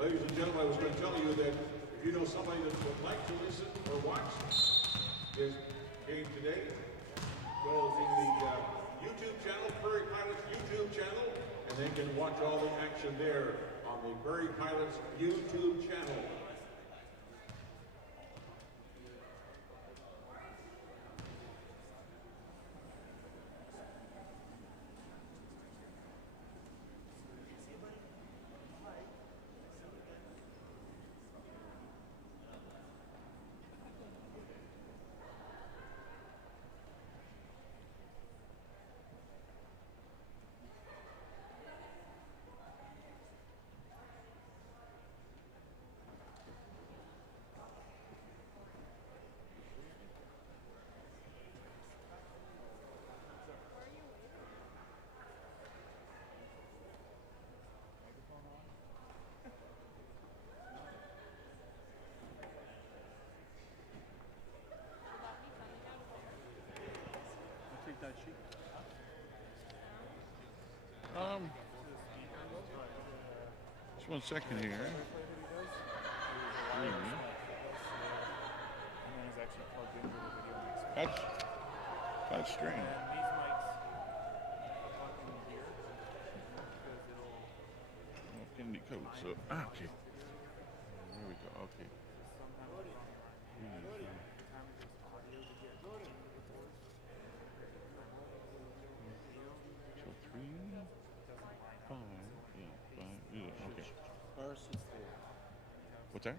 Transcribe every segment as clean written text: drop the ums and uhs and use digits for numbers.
Ladies and gentlemen, I was going to tell you that if you know somebody that would like to listen or watch this game today, go to the YouTube channel, Prairie Pilots YouTube channel, and they can watch all the action there on the Prairie Pilots YouTube channel. That sheet. Just 1 second here. That's strange. Can be code, so okay. There we go. Okay. What's that?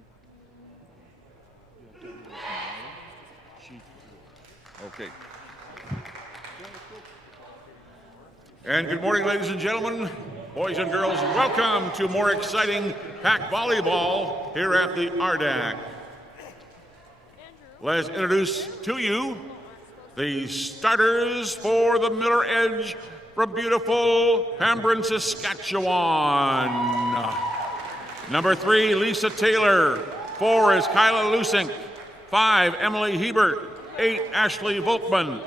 Okay. And good morning, ladies and gentlemen, boys and girls. Welcome to more exciting pack volleyball here at the RDAC. Let's introduce to you The starters for the Millar Edge from beautiful Pembroke, Saskatchewan. Number 3, Lisa Taylor. 4 is Kyla Lusink. 5, Emily Hebert. 8, Ashley Volkman.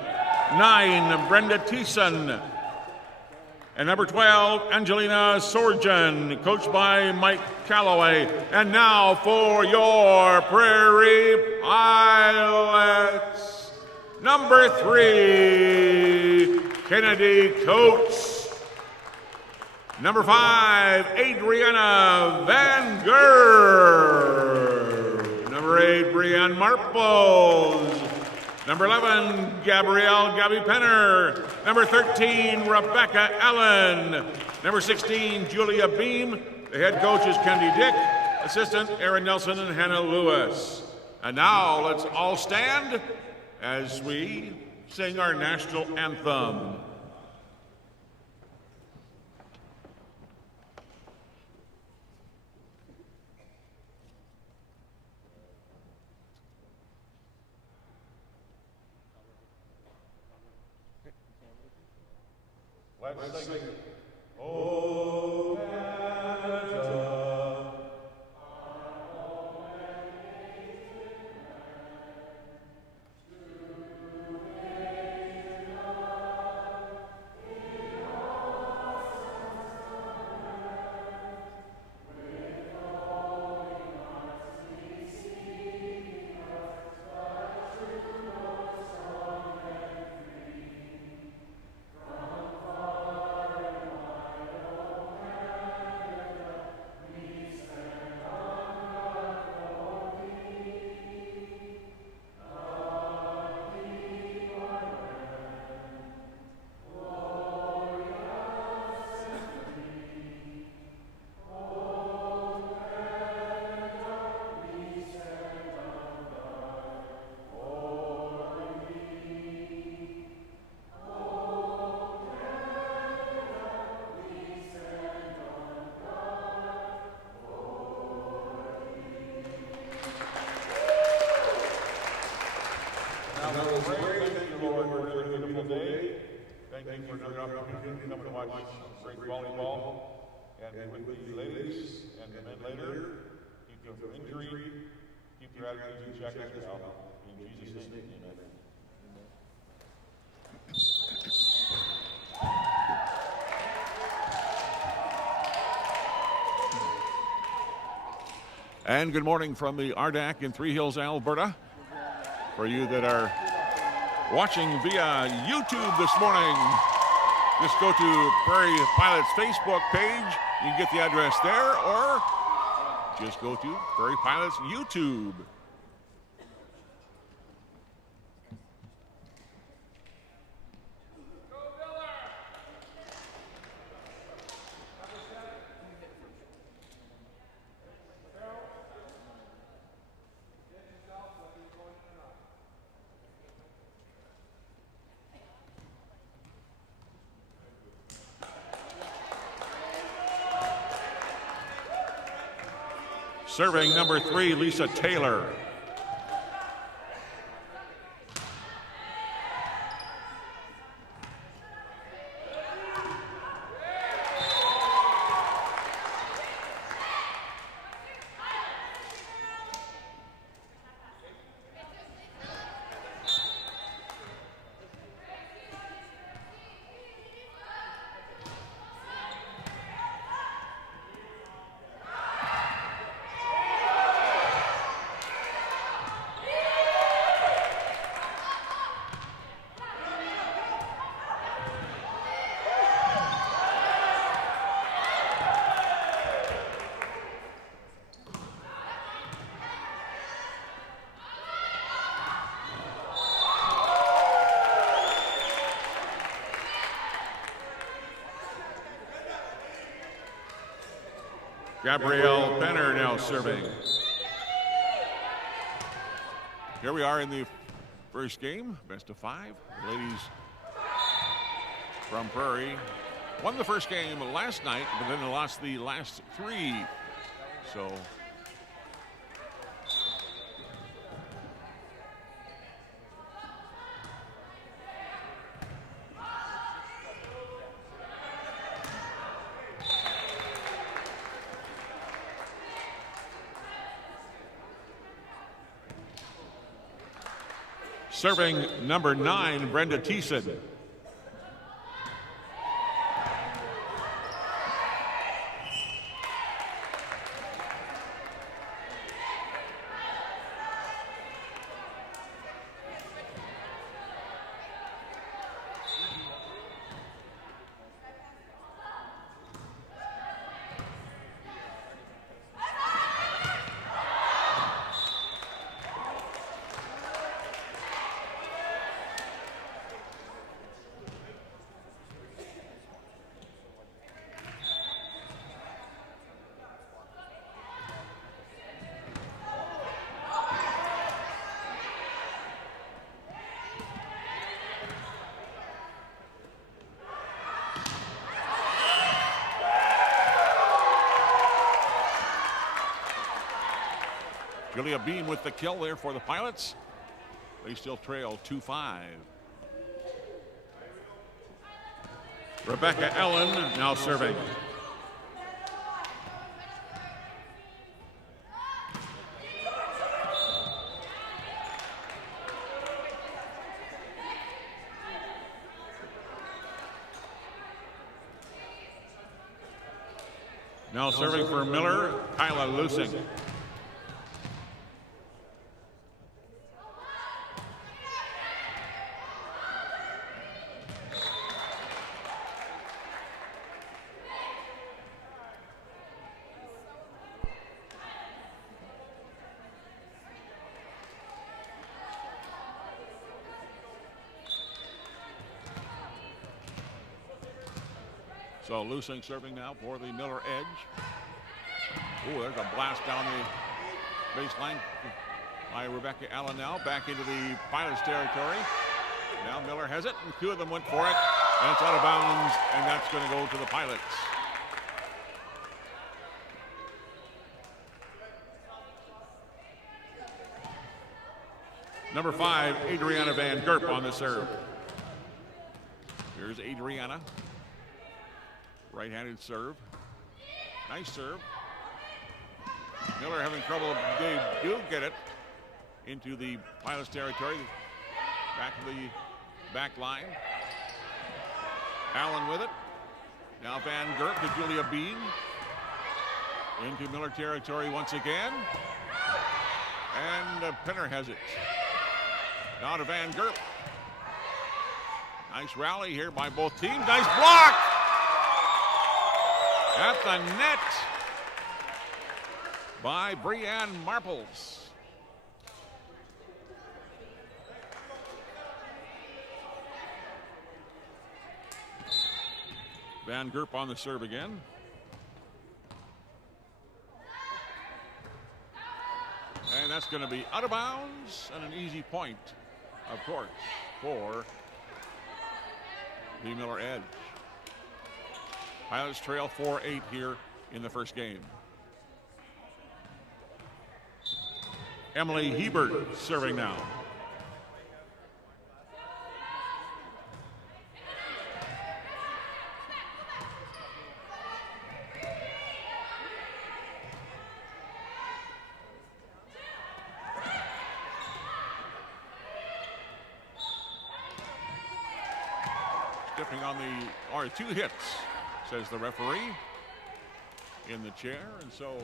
9, Brenda Thiessen. And number 12, Angelina Sorgen, coached by Mike Calloway. And now for your Prairie Pilots, number 3, Kennedy Coates. Number 5, Adriana Van Ger. Number 8, Brianne Marples. Number 11, Gabrielle Gabby Penner. Number 13, Rebecca Allen. Number 16, Julia Beam. The head coach is Kendi Dick. Assistant, Aaron Nelson and Hannah Lewis. And now let's all stand as we sing our national anthem. Let's sing it. Oh, Canada. Thank you for another opportunity to come and watch Prairie Volleyball. And with the ladies and the men later, keep them from injury, keep your attitudes in check as well. In Jesus' name, amen. And good morning from the Ardak in Three Hills, Alberta. For you that are watching via YouTube this morning, just go to Prairie Pilots Facebook page. You can get the address there, or just go to Prairie Pilots YouTube. Serving number 3, Lisa Taylor. Gabrielle Benner now serving. Here we are in the first game, best of 5. The ladies from Prairie won the first game last night, but then they lost the last 3. So Serving number 9, Brenda Thiessen. Julia Beam with the kill there for the Pilots. They still trail 2-5. Rebecca Ellen now serving. Now serving for Millar, Kyla Lusing. So Lusing serving now for the Millar edge. Oh, there's a blast down the baseline by Rebecca Allen now. Back into the Pilots territory. Now Millar has it, and two of them went for it. And it's out of bounds, and that's going to go to the Pilots. Number 5, Adriana Van Gerp on the serve. Here's Adriana. Right-handed serve. Nice serve. Millar having trouble. They do get it into the Pilots territory. Back to the back line. Allen with it. Now Van Gerp to Julia Bean. Into Millar territory once again. And Penner has it. Now to Van Gerp. Nice rally here by both teams. Nice block! At the net by Brianne Marples. Van Gerp on the serve again. And that's going to be out of bounds and an easy point, of course, for the Millar edge. Pilots trail 4-8 here in the first game. Emily Hebert serving now. Stepping on the, 2 hits, says the referee in the chair, and so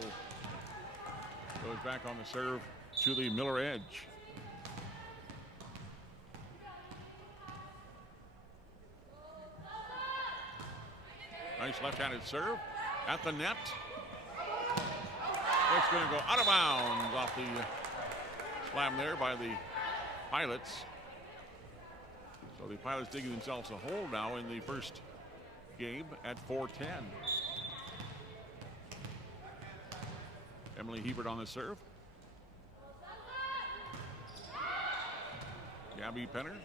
goes back on the serve to the Millar edge. Nice left-handed serve at the net. It's going to go out of bounds off the slam there by the Pilots. So the Pilots digging themselves a hole now in the first game at 4-10. Emily Hebert on the serve. Gabby Penner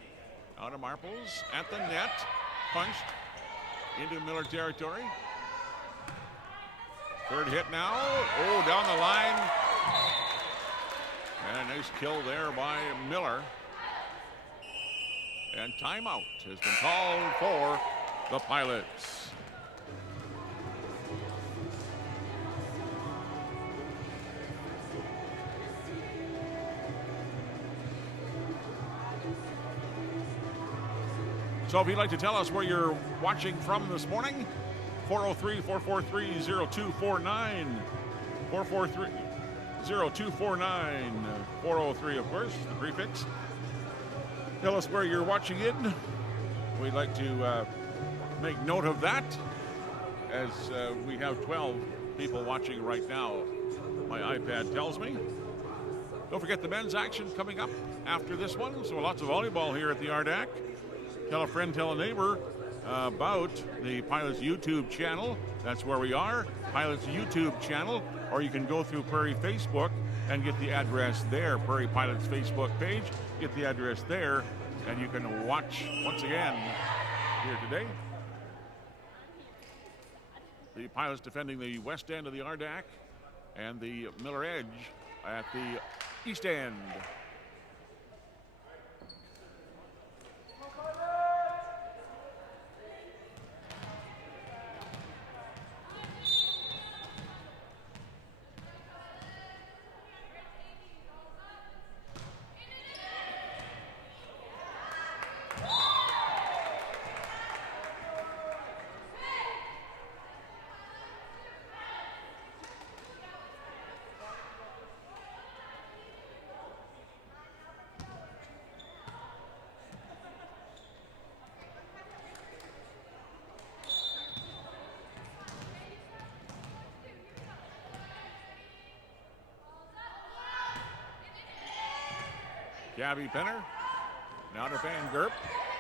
out of Marples at the net. Punched into Millar territory. Third hit now. Oh, down the line. And a nice kill there by Millar. And timeout has been called for the Pilots. So if you'd like to tell us where you're watching from this morning, 403-443-0249. 443-0249. 403, of course, the prefix. Tell us where you're watching in. We'd like to make note of that, as we have 12 people watching right now. My iPad tells me. Don't forget the men's action coming up after this one. So lots of volleyball here at the RDAC. Tell a friend, tell a neighbor about the Pilots YouTube channel. That's where we are, Pilots YouTube channel. Or you can go through Prairie Facebook and get the address there. Prairie Pilots Facebook page. Get the address there, and you can watch once again here today. The Pilots defending the west end of the RDAC and the Millar Edge at the east end. Gabby Penner, now to Van Gerp.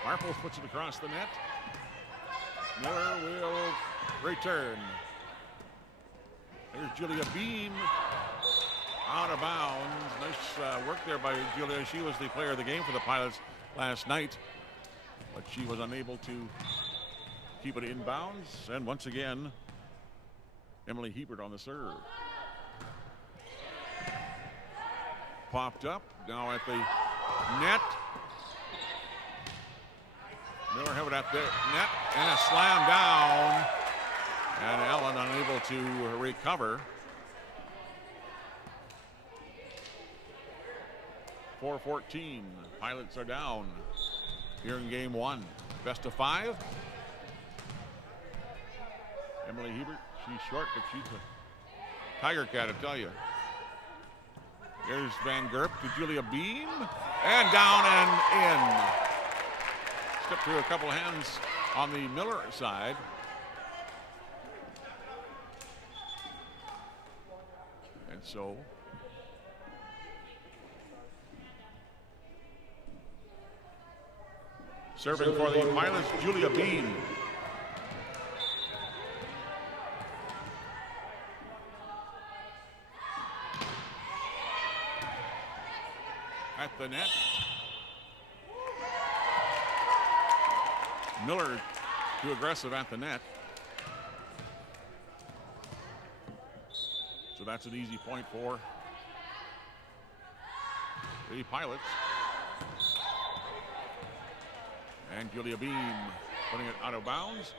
Marples puts it across the net. Miller will return. There's Julia Beam, out of bounds. Nice work there by Julia. She was the player of the game for the Pilots last night, but she was unable to keep it in bounds. And once again, Emily Hebert on the serve. Popped up, now at the net. Miller have it at the net, and a slam down. And Allen unable to recover. 4-14, Pilots are down here in game one. Best of 5. Emily Hebert, she's short, but she's a Tiger Cat, I tell you. There's Van Gerp to Julia Beam, and down and in. Stepped through a couple hands on the Millar side. And so serving for the Pilots, Julia Beam. At the net. Miller too aggressive at the net. So that's an easy point for the Pilots. And Julia Beam putting it out of bounds.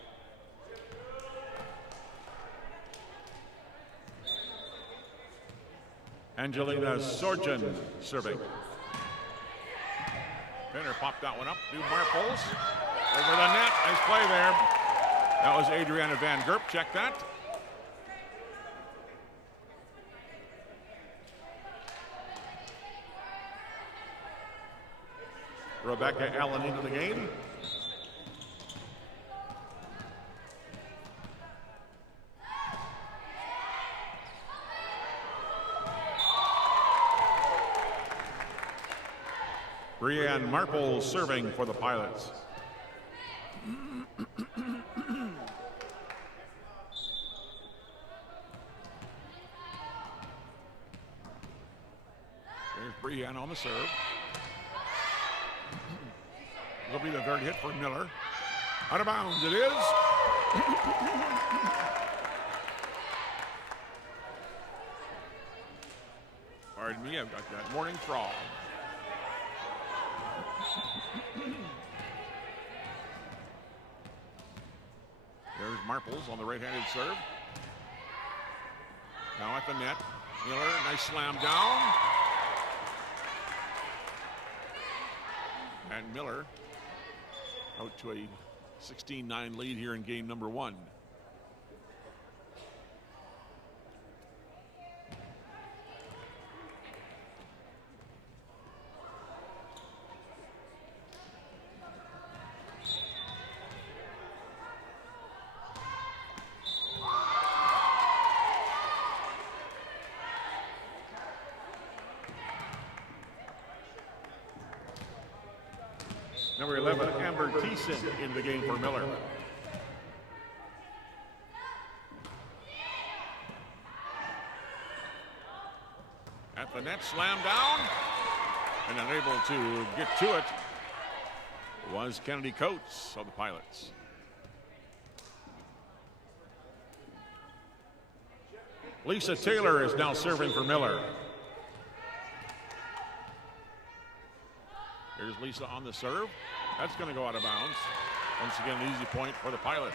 Angelina Sorgen serving. Penner popped that one up. Do Marples over the net. Nice play there. That was Adriana Van Gerp. Check that. Rebecca Allen into the game. Brianne Marple serving for the Pilots. There's Brianne on the serve. Will be the third hit for Miller. Out of bounds it is. Pardon me, I've got that morning frog. There's Marples on the right-handed serve. Now at the net. Miller, nice slam down. And Miller out to a 16-9 lead here in game number 1. Number 11, Amber Thiessen in the game for Millar. At the net, slam down, and unable to get to it was Kennedy Coates of the Pilots. Lisa Taylor is now serving for Millar. Here's Lisa on the serve. That's going to go out of bounds. Once again, an easy point for the Pilots.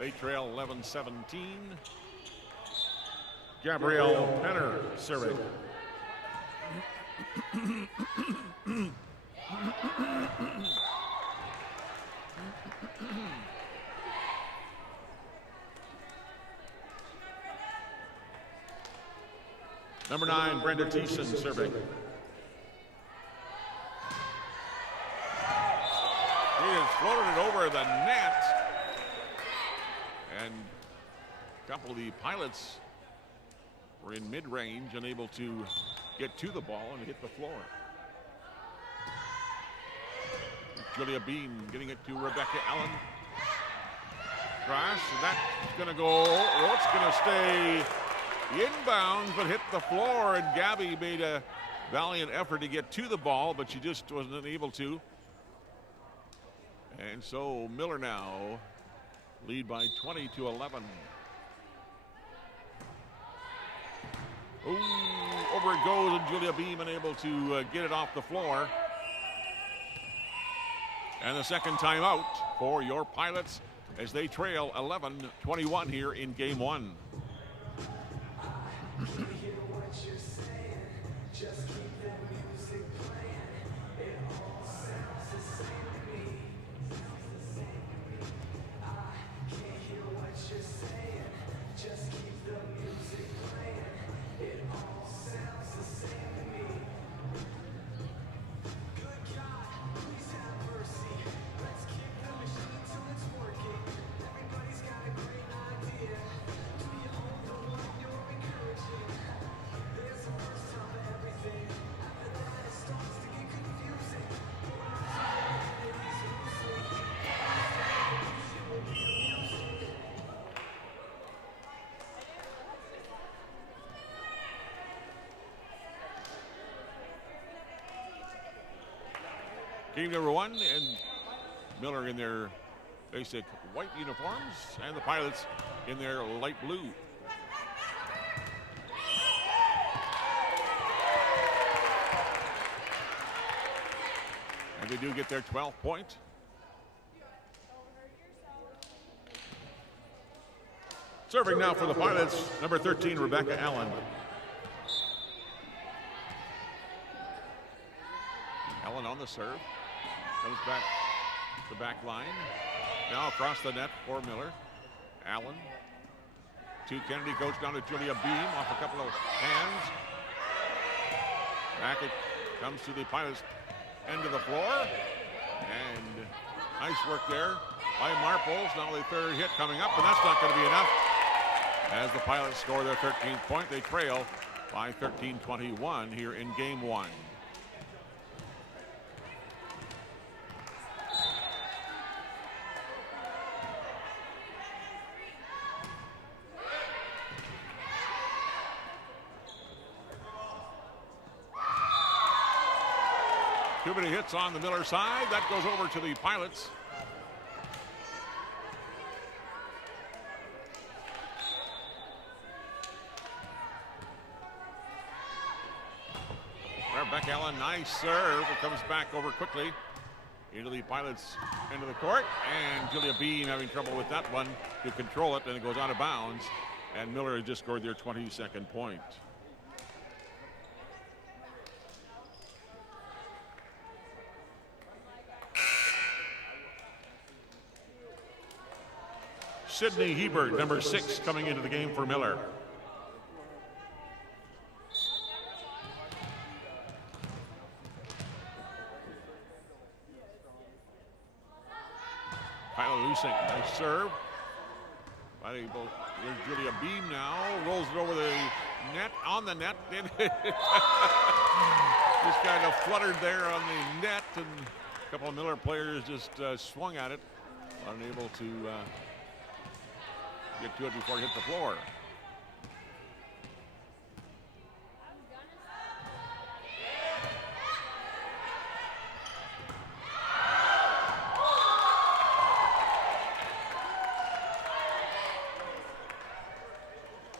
They trail 11-17. Gabrielle Penner serving. Number 9, Brenda Thiessen serving. He has floated it over the net. And a couple of the Pilots were in mid-range, unable to get to the ball and hit the floor. Julia Bean getting it to Rebecca Allen. Crash, and that's going to go, well, it's going to stay inbounds, but hit the floor, and Gabby made a valiant effort to get to the ball, but she just wasn't able to. And so Millar now lead by 20-11. Ooh, over it goes, and Julia Beam unable to get it off the floor. And the second timeout for your Pilots as they trail 11-21 here in game 1. Game number 1, and Millar in their basic white uniforms, and the Pilots in their light blue. And they do get their 12th point. Serving now for the Pilots, number 13, Rebecca Allen. Allen on the serve. Comes back to the back line. Now across the net for Millar. Allen to Kennedy Coates, down to Julia Beam off a couple of hands. Back it comes to the Pilots' end of the floor. And nice work there by Marples. Now the third hit coming up, but that's not going to be enough. As the Pilots score their 13th point, they trail by 13-21 here in game 1. Too many hits on the Millar side. That goes over to the Pilots. Rebecca Allen, nice serve. It comes back over quickly into the Pilots' end of the court. And Julia Beam having trouble with that one to control it, and it goes out of bounds. And Millar has just scored their 22nd point. Sidney Hebert, number 6, coming into the game for Millar. Kyla Lusink, nice serve. There's Julia Beam now, rolls it over the net, on the net. Just kind of fluttered there on the net, and a couple of Millar players just swung at it, unable to get to it before it hit the floor.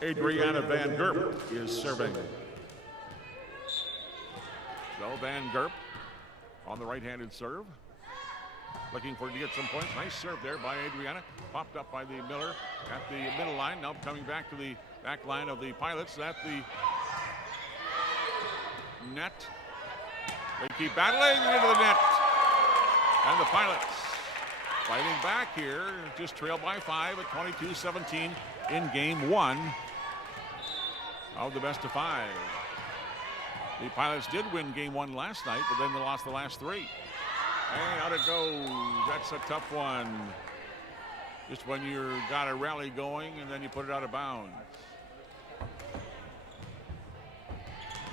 Adriana Van Gerp is serving. So Van Gerp on the right-handed serve. Looking for to get some points. Nice serve there by Adriana. Popped up by the Millar at the middle line. Now coming back to the back line of the Pilots at the net. They keep battling into the net. And the Pilots fighting back here. Just trailed by 5 at 22-17 in game 1 of the best of 5. The Pilots did win game 1 last night, but then they lost the last 3. And out it goes. That's a tough one. Just when you got a rally going and then you put it out of bounds.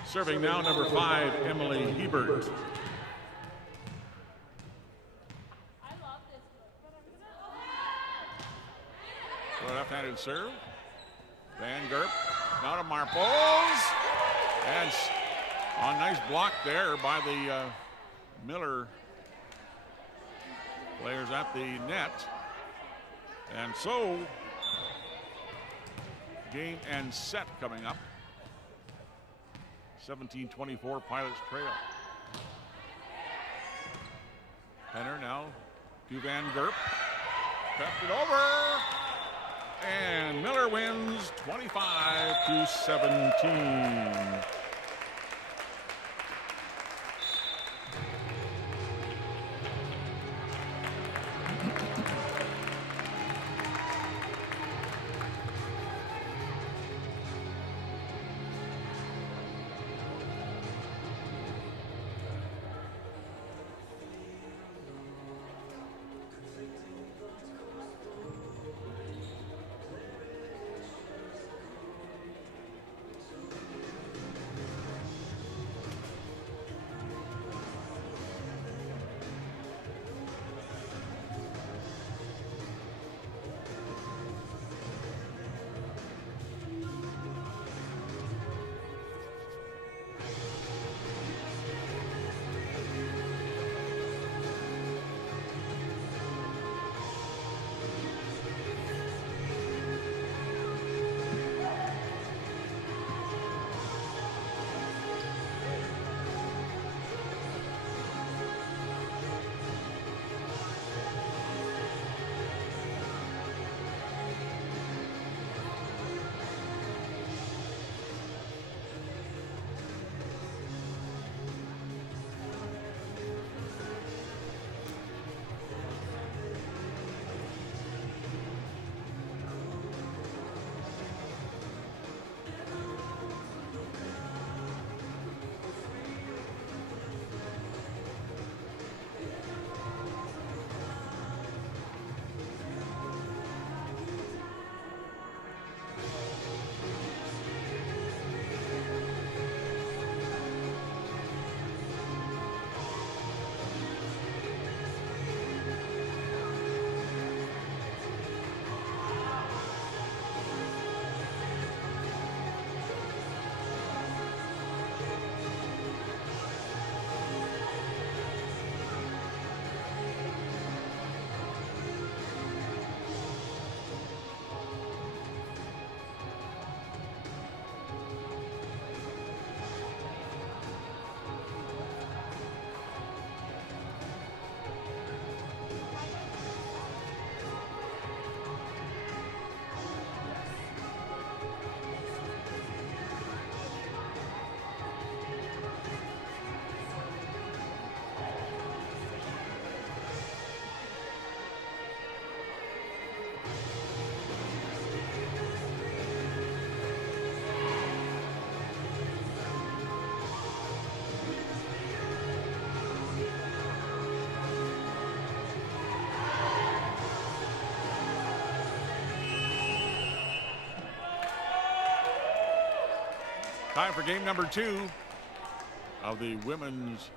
Serving now, number 5, Emily Hebert. So left-handed serve. Van Gerp now to Marples. And a nice block there by the Millar players at the net. And so, game and set coming up. 17-24 Pilots trail. Penner now to Van Gerp. Tapped it over. And Millar wins 25-17. Time for game number 2 of the women's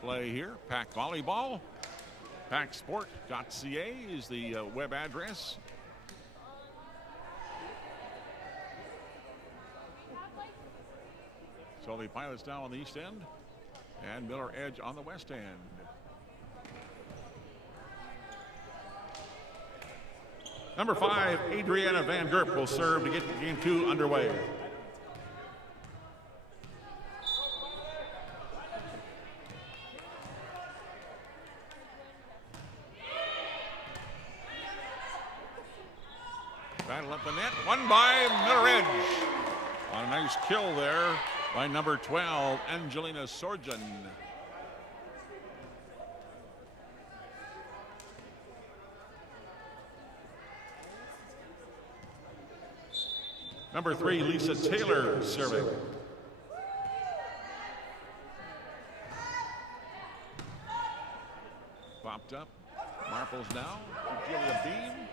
play here. Pack Volleyball. Packsport.ca is the web address. So the Pilots down on the east end and Millar Edge on the west end. Number 5, Adriana Van Gerp will serve to get game 2 underway. Battle up the net, won by Millar Edge. On a nice kill there by number 12, Angelina Sorjan. Number 3, Lisa Taylor serving. Popped up. Marples now to Julia Beam.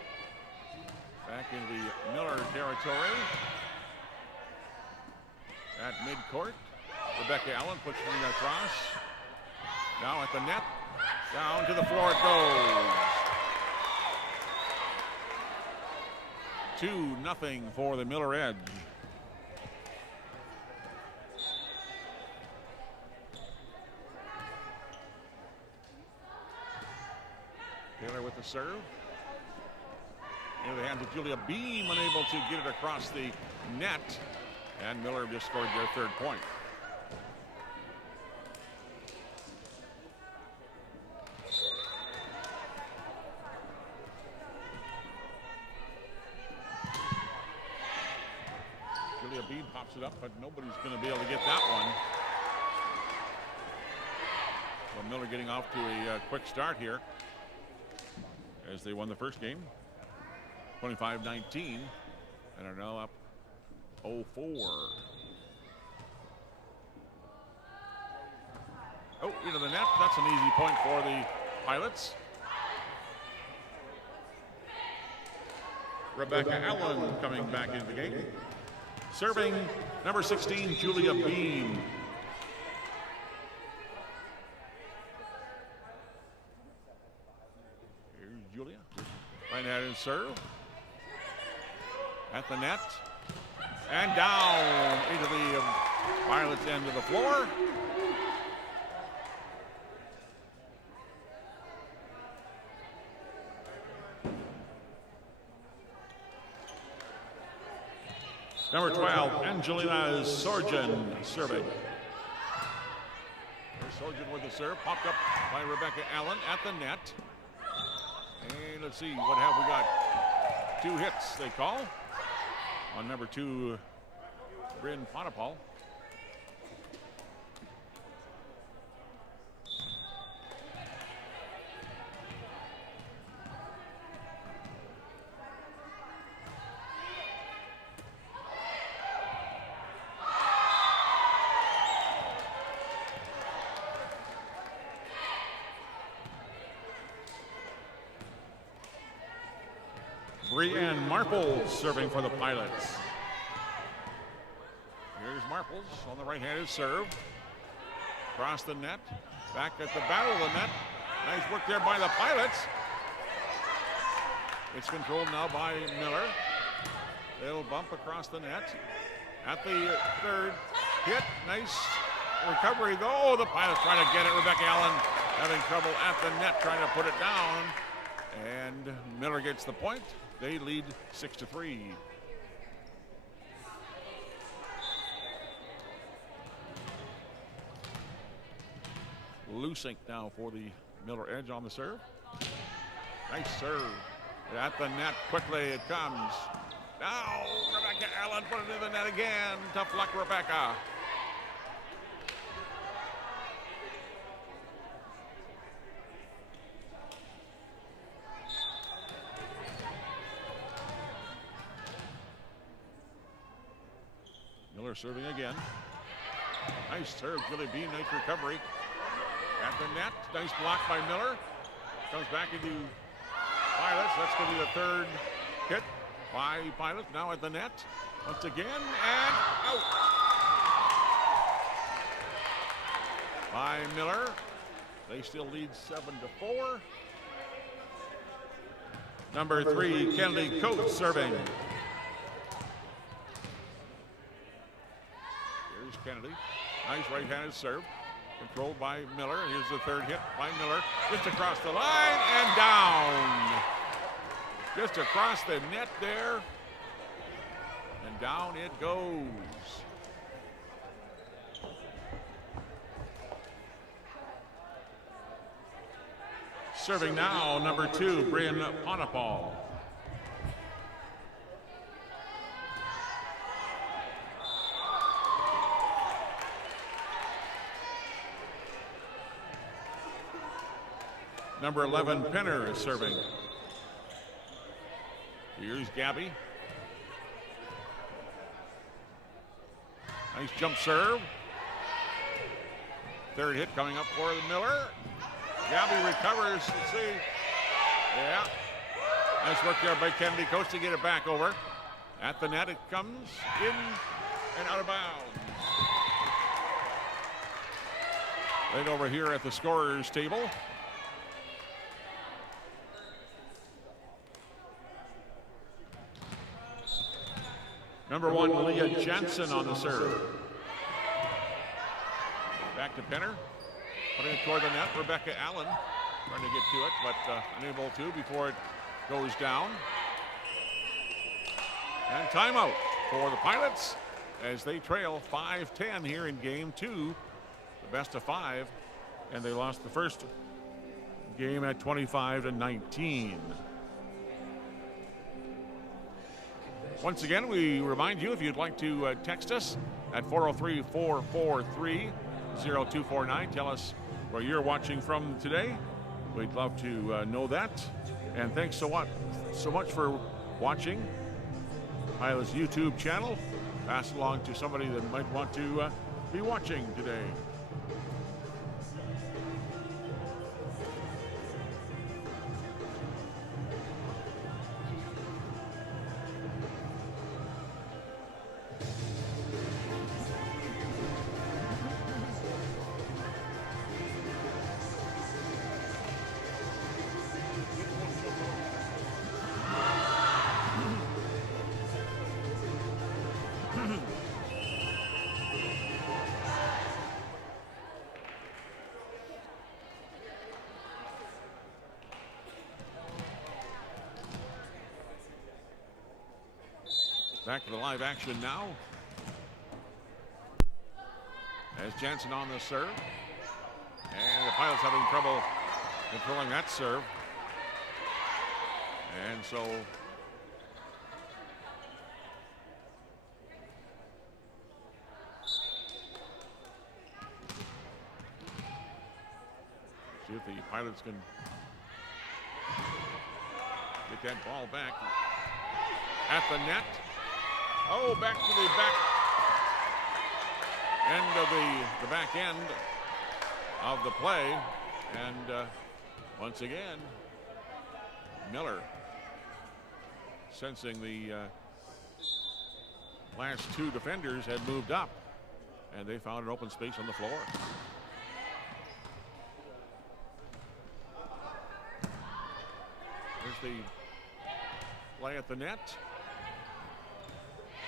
Back into the Millar territory. At midcourt, Rebecca Allen puts it across. Now at the net. Down to the floor it goes. 2-0 for the Millar Edge. Taylor with the serve. Into the hands of Julia Beam, unable to get it across the net. And Millar just scored their 3rd point. Julia Beam pops it up, but nobody's going to be able to get that one. So Millar getting off to a quick start here as they won the first game, 25-19, and are now up 0-4. Oh, into the net. That's an easy point for the Pilots. Rebecca Allen coming back into the game. Serving number 16, Julia Beam. Here's Julia. Right-handed serve. At the net. And down into the Pilots end of the floor. Number 12, Angelina Sorjan serving. There's Sorjan with the serve, popped up by Rebecca Allen at the net. And let's see, what have we got? 2 hits, they call. On number 2, Bryn Ponapal. Brianne Marples serving for the Pilots. Here's Marples on the right-handed serve. Across the net. Back at the battle of the net. Nice work there by the Pilots. It's controlled now by Millar. Little bump across the net. At the 3rd hit. Nice recovery though. Oh, the Pilots trying to get it. Rebecca Allen having trouble at the net trying to put it down. And Millar gets the point. They lead 6-3. Lusink now for the Millar Edge on the serve. Nice serve. At the net, quickly it comes. Now Rebecca Allen put it in the net again. Tough luck, Rebecca. Millar serving again. Nice serve, Julie Beam, nice recovery. At the net, nice block by Millar. Comes back into Pilots. That's going to be the 3rd hit by Pilots. Now at the net once again, and out. by Millar. They still lead 7-4. Number 3, Kennedy Coates serving. Here's Kennedy. Nice right-handed serve. Controlled by Millar. Here's the third hit by Millar. Just across the line and down. Just across the net there. And down it goes. Serving now, number 2, Bryn Ponapal. Number 11, Penner is serving. Here's Gabby. Nice jump serve. Third hit coming up for the Millar. Gabby recovers. Let's see. Yeah. Nice work there by Kennedy Coates to get it back over. At the net, it comes in and out of bounds. Right over here at the scorer's table. Number 1, Leah Jensen on the serve. Back to Penner. Putting it toward the net. Rebecca Allen trying to get to it, but unable to before it goes down. And timeout for the Pilots as they trail 5-10 here in game 2, the best of 5, and they lost the first game at 25-19. Once again, we remind you if you'd like to text us at 403-443-0249. Tell us where you're watching from today. We'd love to know that. And thanks so much for watching Pilots YouTube channel. Pass along to somebody that might want to be watching today. Back to the live action now. As Jansen on the serve. And the Pilots having trouble controlling that serve. And so see if the Pilots can get that ball back at the net. Oh, back to the back end of the back end of the play. And once again, Millar sensing the last 2 defenders had moved up, and they found an open space on the floor. Here's the play at the net.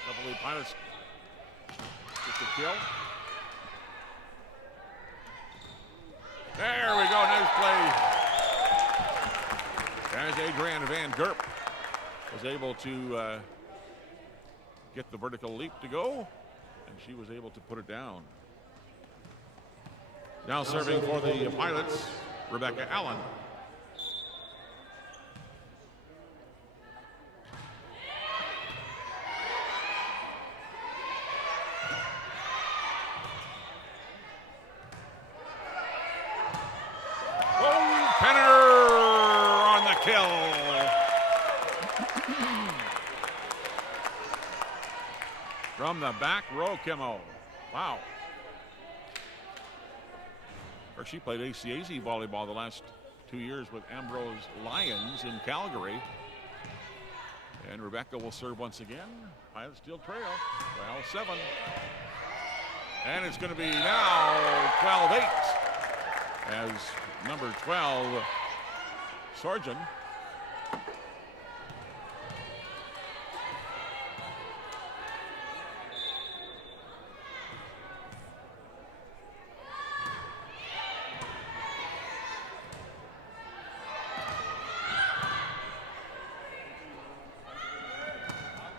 Couple of the Pilots get the kill. There we go, nice play. As Adrienne Van Gerp was able to get the vertical leap to go, and she was able to put it down. Now serving for the Pilots, Rebecca Allen. From the back row, Kimmo. Wow. Or she played ACAZ volleyball the last 2 years with Ambrose Lions in Calgary. And Rebecca will serve once again. Pilots still trail. Well, 7. And it's going to be now 12-8. as number 12, Sorgen,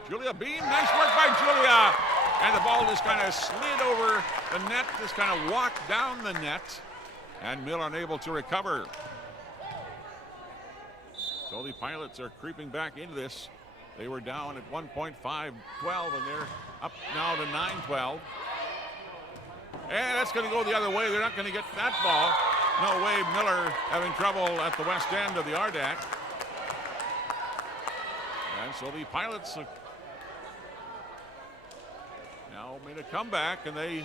Julia Beam, nice work by Julia. And the ball just kind of slid over the net, just kind of walked down the net. And Millar unable to recover. So the Pilots are creeping back into this. They were down at 1.5-12, and they're up now to 9-12. And that's going to go the other way. They're not going to get that ball. No way. Millar having trouble at the west end of the RDAC. And so the Pilots now made a comeback, and they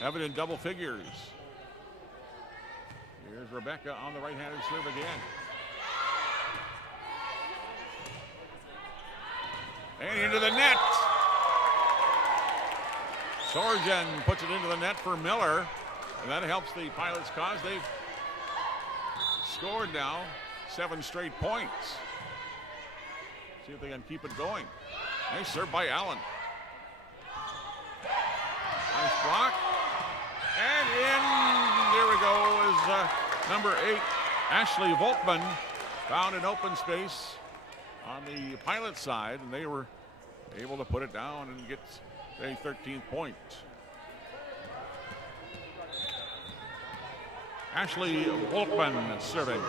have it in double figures. Here's Rebecca on the right-handed serve again. And into the net. Sorgen puts it into the net for Millar. And that helps the Pilots' cause. They've scored now 7 straight points. See if they can keep it going. Nice serve by Allen. Nice block. And in, there we go, is number 8, Ashley Volkman, found an open space on the Pilot side, and they were able to put it down and get a 13th point. Ashley Volkman serving.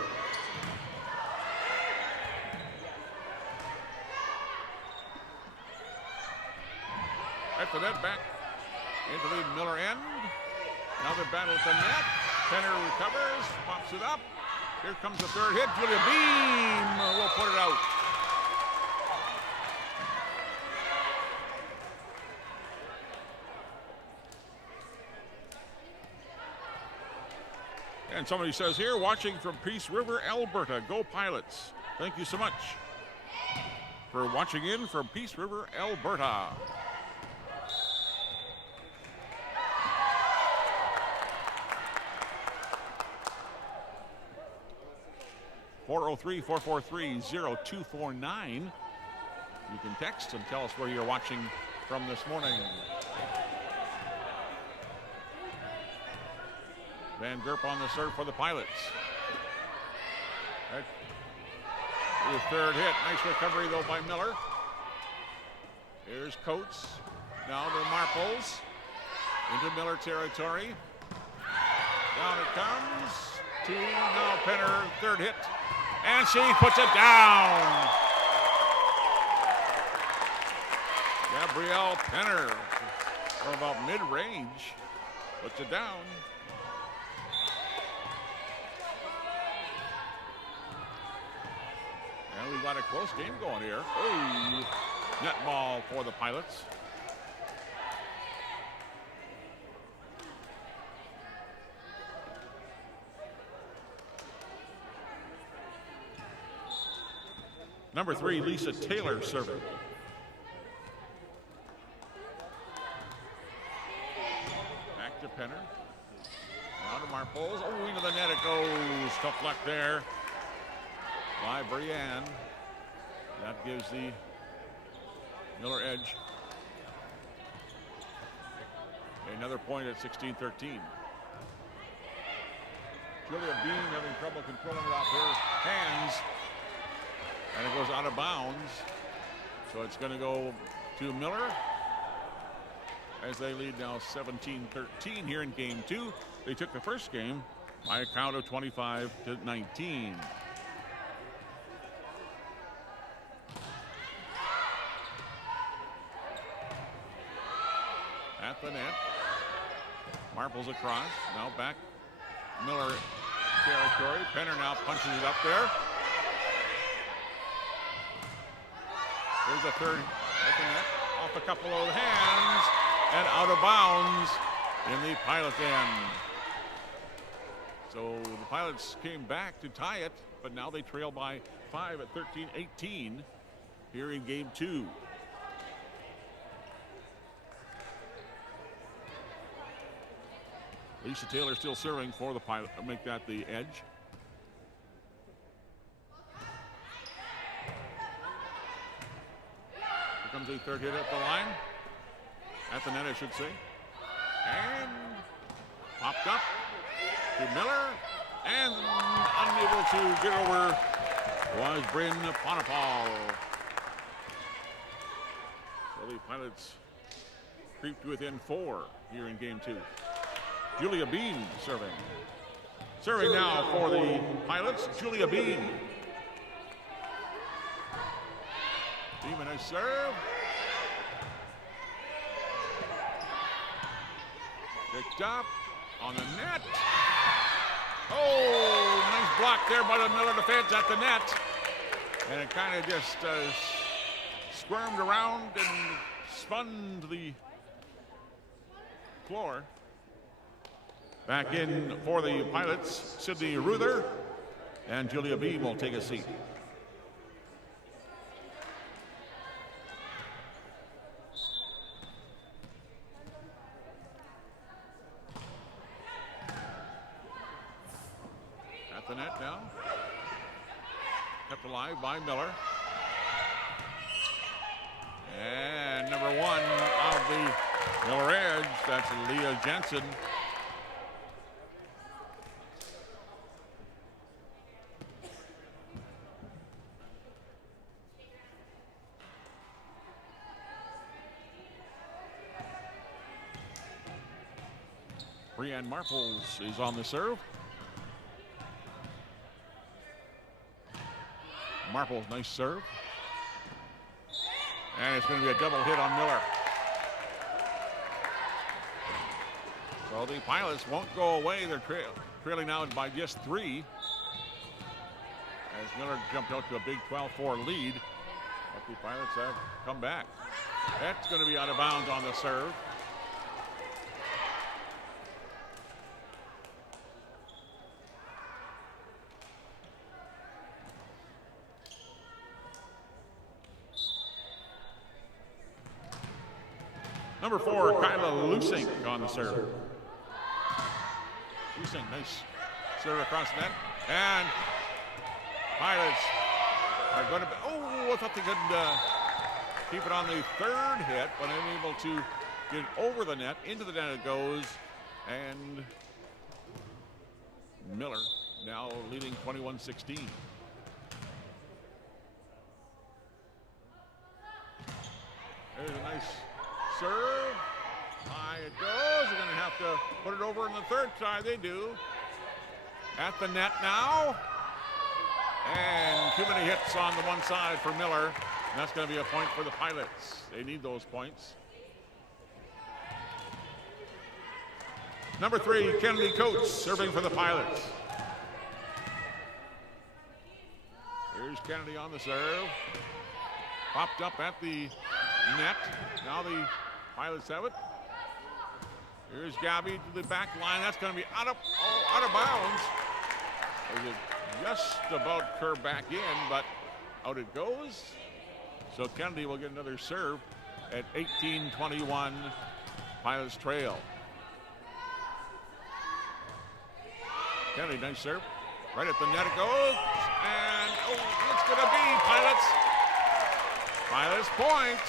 At the net, back into the Millar end. Another battle at the net. Penner recovers, pops it up. Here comes the third hit. Julia Beam will put it out. And somebody says here, watching from Peace River, Alberta. Go Pilots. Thank you so much for watching in from Peace River, Alberta. (403-443-0249). You can text and tell us where you're watching from this morning. Van Gerp on the serve for the Pilots. Right. The third hit. Nice recovery, though, by Millar. Here's Coates. Now to Marples. Into Millar territory. Down it comes. To now Penner. Third hit. And she puts it down. Gabrielle Penner, from about mid-range, puts it down. And we've got a close game going here. Oh, net ball for the Pilots. Number 3, Lisa Taylor serving. Back to Penner. Now to Marples. Oh, into the net it goes. Tough luck there by Brienne. That gives the Millar edge. Another point at 16-13. Julia Beam having trouble controlling it off her hands. And it goes out of bounds. So it's going to go to Millar as they lead now 17-13 here in game 2. They took the first game by a count of 25-19. At the net. Marples across. Now back Millar territory. Penner now punches it up there. There's a third at the net. Off a couple of hands and out of bounds in the Pilot end. So the Pilots came back to tie it, but now they trail by 5 at 13-18 here in game 2. Lisa Taylor still serving for the Pilot. Make that the edge. Here comes the third hit at the line. At the net, I should say. And popped up to Millar. And unable to get over was Bryn Ponapal. So the Pilots creeped within 4 here in game 2. Julia Bean serving. Serving now for the Pilots, Julia Bean. Bean, a nice serve. Picked up on the net. Oh, nice block there by the Millar defense at the net. And it kind of just squirmed around and spun to the floor. Back in for the Pilots, Sydney Ruther and Julia Bean will take a seat. At the net now. Kept alive by Millar. And number 1 of the Millar edge, that's Leah Jensen. Brianne Marples is on the serve. Marples, nice serve. And it's going to be a double hit on Millar. So the Pilots won't go away. They're trailing now by just 3. As Millar jumped out to a big 12-4 lead. But the Pilots have come back. That's going to be out of bounds on the serve. Number 4, Kyla Lusink on the serve. Lusink, nice serve across the net. And Pilots are going to be, I thought they could keep it on the 3rd hit, but unable to get it over the net. Into the net it goes. And Millar now leading 21-16. There's a nice serve. High it goes. They're going to have to put it over in the 3rd try. They do. At the net now. And too many hits on the one side for Millar. And that's going to be a point for the Pilots. They need those points. Number 3, Kennedy Coates serving for the Pilots. Here's Kennedy on the serve. Popped up at the net. Now the Pilots have it. Here's Gabby to the back line. That's going to be out of bounds. It just about curved back in, but out it goes. So Kennedy will get another serve at 18-21. Pilots trail. Kennedy, nice serve. Right at the net it goes. And it's going to be Pilots. Pilots point.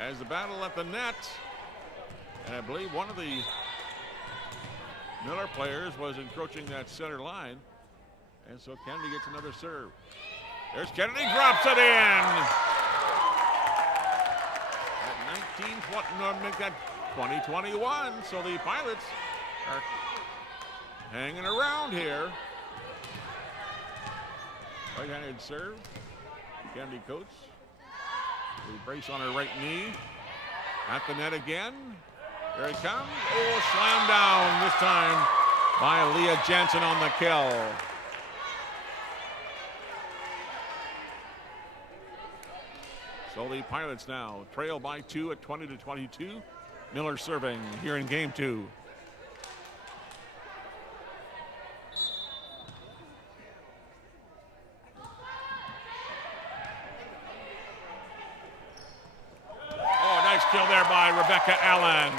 As the battle at the net. And I believe one of the Millar players was encroaching that center line. And so Kennedy gets another serve. There's Kennedy, drops it in. At 2021. So the Pilots are hanging around here. Right-handed serve. Kennedy Coates. The brace on her right knee. At the net again. Here it comes. Slammed down this time by Leah Jensen on the kill. So the Pilots now trail by 2 at 20-22. Millar serving here in game 2. Nice kill there by Rebecca Allen.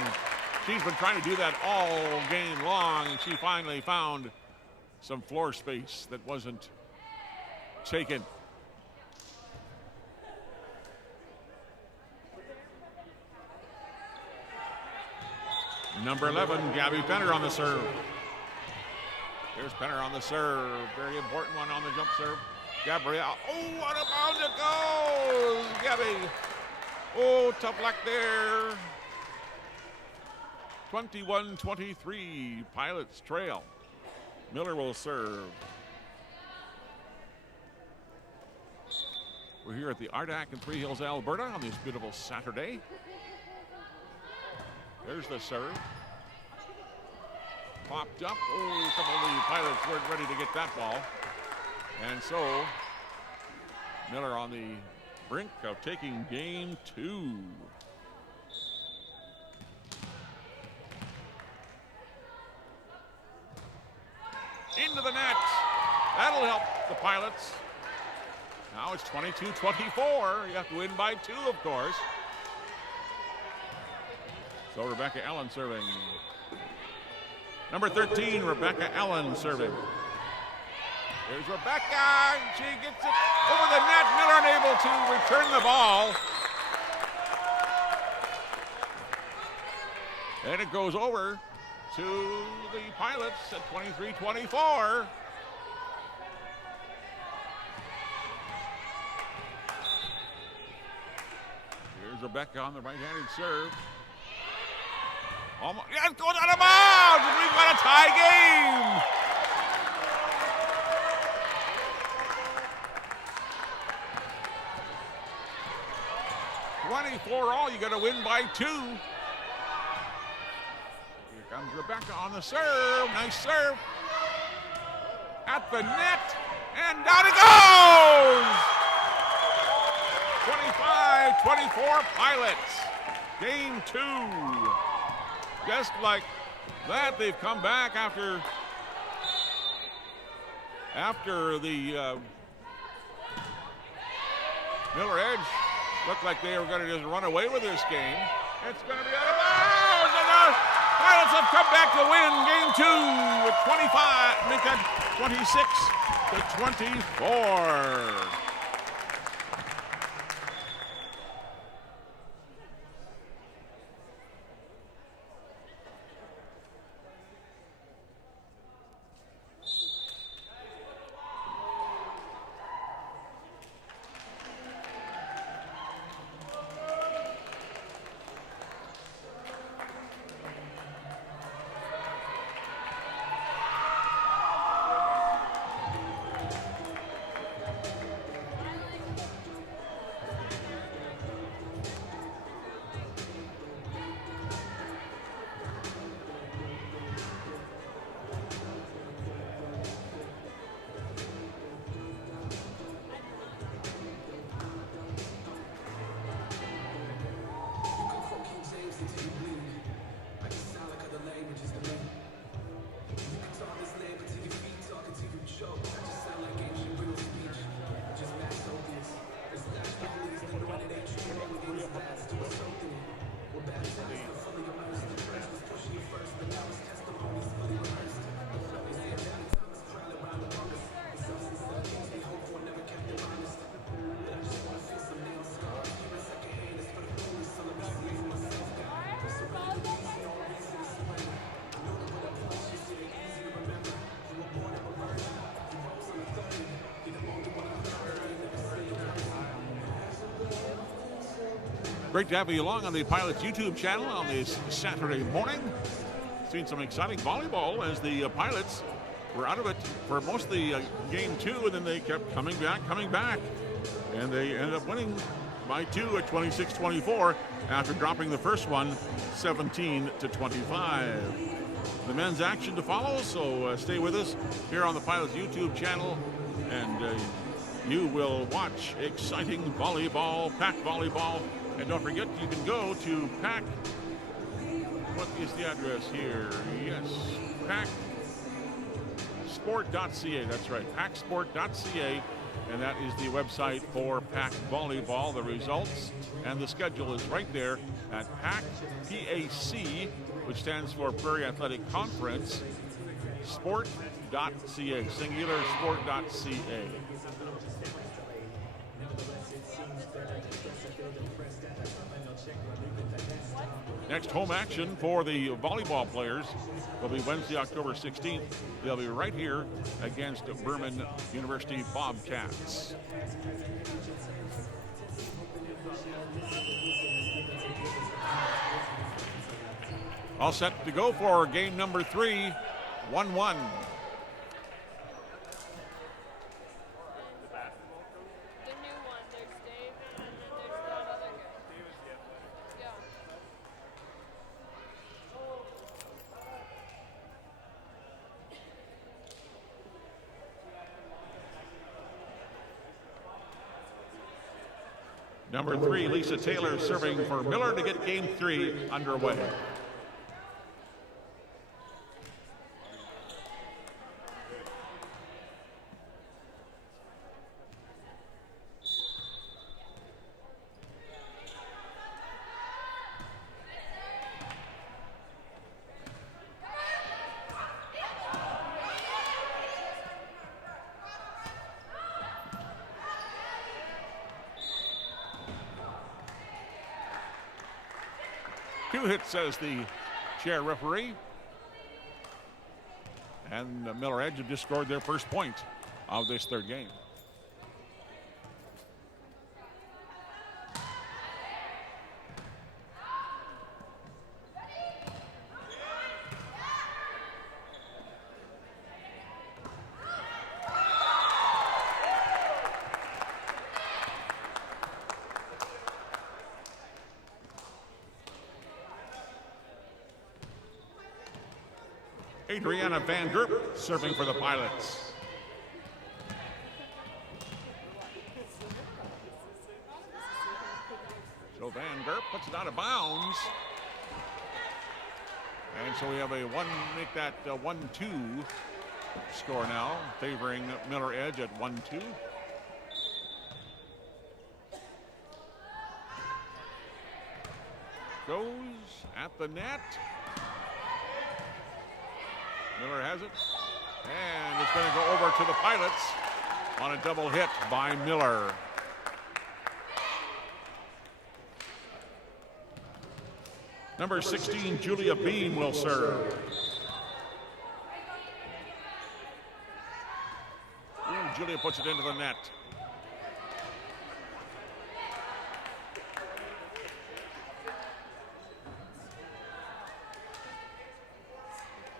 She's been trying to do that all game long, and she finally found some floor space that wasn't taken. Number 11, Gabby Penner on the serve. Here's Penner on the serve. Very important one on the jump serve. Gabrielle. Oh, what a bound it goes! Gabby. Oh, tough luck there. 21-23, Pilots trail. Millar will serve. We're here at the Ardac in Three Hills, Alberta on this beautiful Saturday. There's the serve. Popped up. Oh, some of the Pilots weren't ready to get that ball. And so, Millar on the brink of taking game 2. Into the net. That'll help the Pilots. Now it's 22-24. You have to win by 2, of course. So Rebecca Allen serving. Number 13, Rebecca Allen serving. There's Rebecca. She gets it over the net. Millar unable to return the ball. And it goes over to the Pilots at 23-24. Here's Rebecca on the right-handed serve. Almost, yeah, it goes out of bounds, and we've got a tie game. All, you got to win by 2. Here comes Rebecca on the serve. Nice serve. At the net. And down it goes! 25-24 Pilots. Game 2. Just like that, they've come back after the Millar Edge looked like they were going to just run away with this game. It's going to be out of bounds, and the Pilots have come back to win game 2 with 25, make that 26-24. Great to have you along on the Pilots YouTube channel on this Saturday morning. Seen some exciting volleyball as the Pilots were out of it for most of the game 2, and then they kept coming back. And they ended up winning by 2 at 26-24 after dropping the first one 17-25. The men's action to follow, so stay with us here on the Pilots YouTube channel, and you will watch exciting volleyball, packed volleyball. And don't forget, you can go to PAC. What is the address here? Yes, PACsport.ca. That's right, PACsport.ca. and that is the website for PAC Volleyball. The results and the schedule is right there at PAC, PAC, which stands for Prairie Athletic Conference, sport.ca, singular sport.ca. Next home action for the volleyball players will be Wednesday, October 16th. They'll be right here against Berman University Bobcats. All set to go for game number 3, 1-1. Number 3, Lisa Taylor serving for Millar to get game 3 underway. Two hits, says the chair referee. And the Millar Edge have just scored their first point of this third game. Adriana Van Gerp serving for the Pilots. So Van Gerp puts it out of bounds. And so we have a make that 1-2 score now, favoring Millar Edge at 1-2. Goes at the net. Millar has it, and it's going to go over to the Pilots on a double hit by Millar. Number 16, Julia Beam will serve. Ooh, Julia puts it into the net.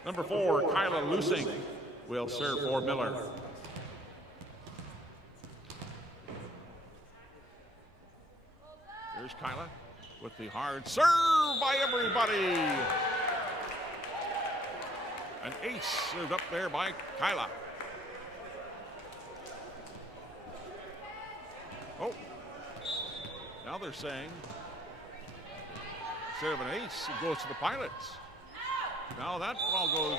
Number 4, Kyla Lusing will serve for Millar. Here's Kyla with the hard serve by everybody. An ace served up there by Kyla. Oh, now they're saying instead of an ace, it goes to the Pilots. Now that ball goes in.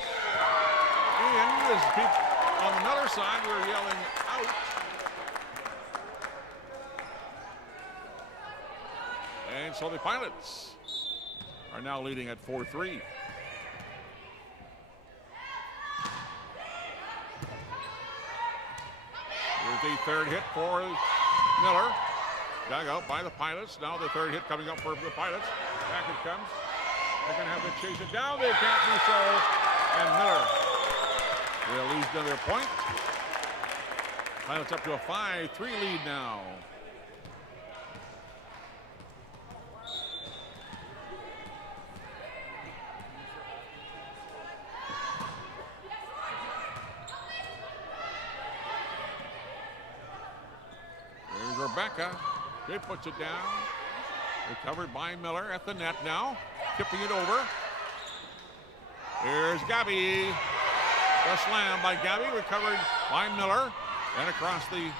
As people on the Millar side were yelling out. And so the Pilots are now leading at 4-3. Here's the third hit for Millar. Dug out by the Pilots. Now the third hit coming up for the Pilots. Back it comes. They're going to have to chase it down. They can't do so. And Millar will lose another point. Pilots up to a 5-3 lead now. There's Rebecca. She puts it down. Recovered by Millar at the net now. Tipping it over. Here's Gabby. The slam by Gabby, recovered by Millar. And across the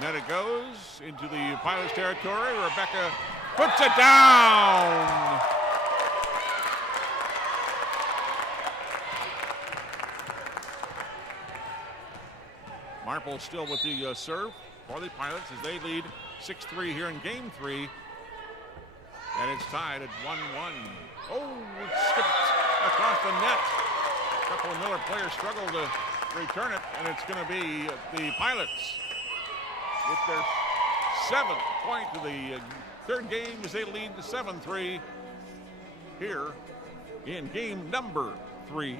net it goes into the Pilots territory. Rebecca puts it down. Marple still with the serve for the Pilots as they lead 6-3 here in game 3. And it's tied at 1-1. Oh, it skipped across the net. A couple of Millar players struggle to return it, and it's going to be the Pilots with their 7th point of the third game as they lead 7-3 here in game number 3.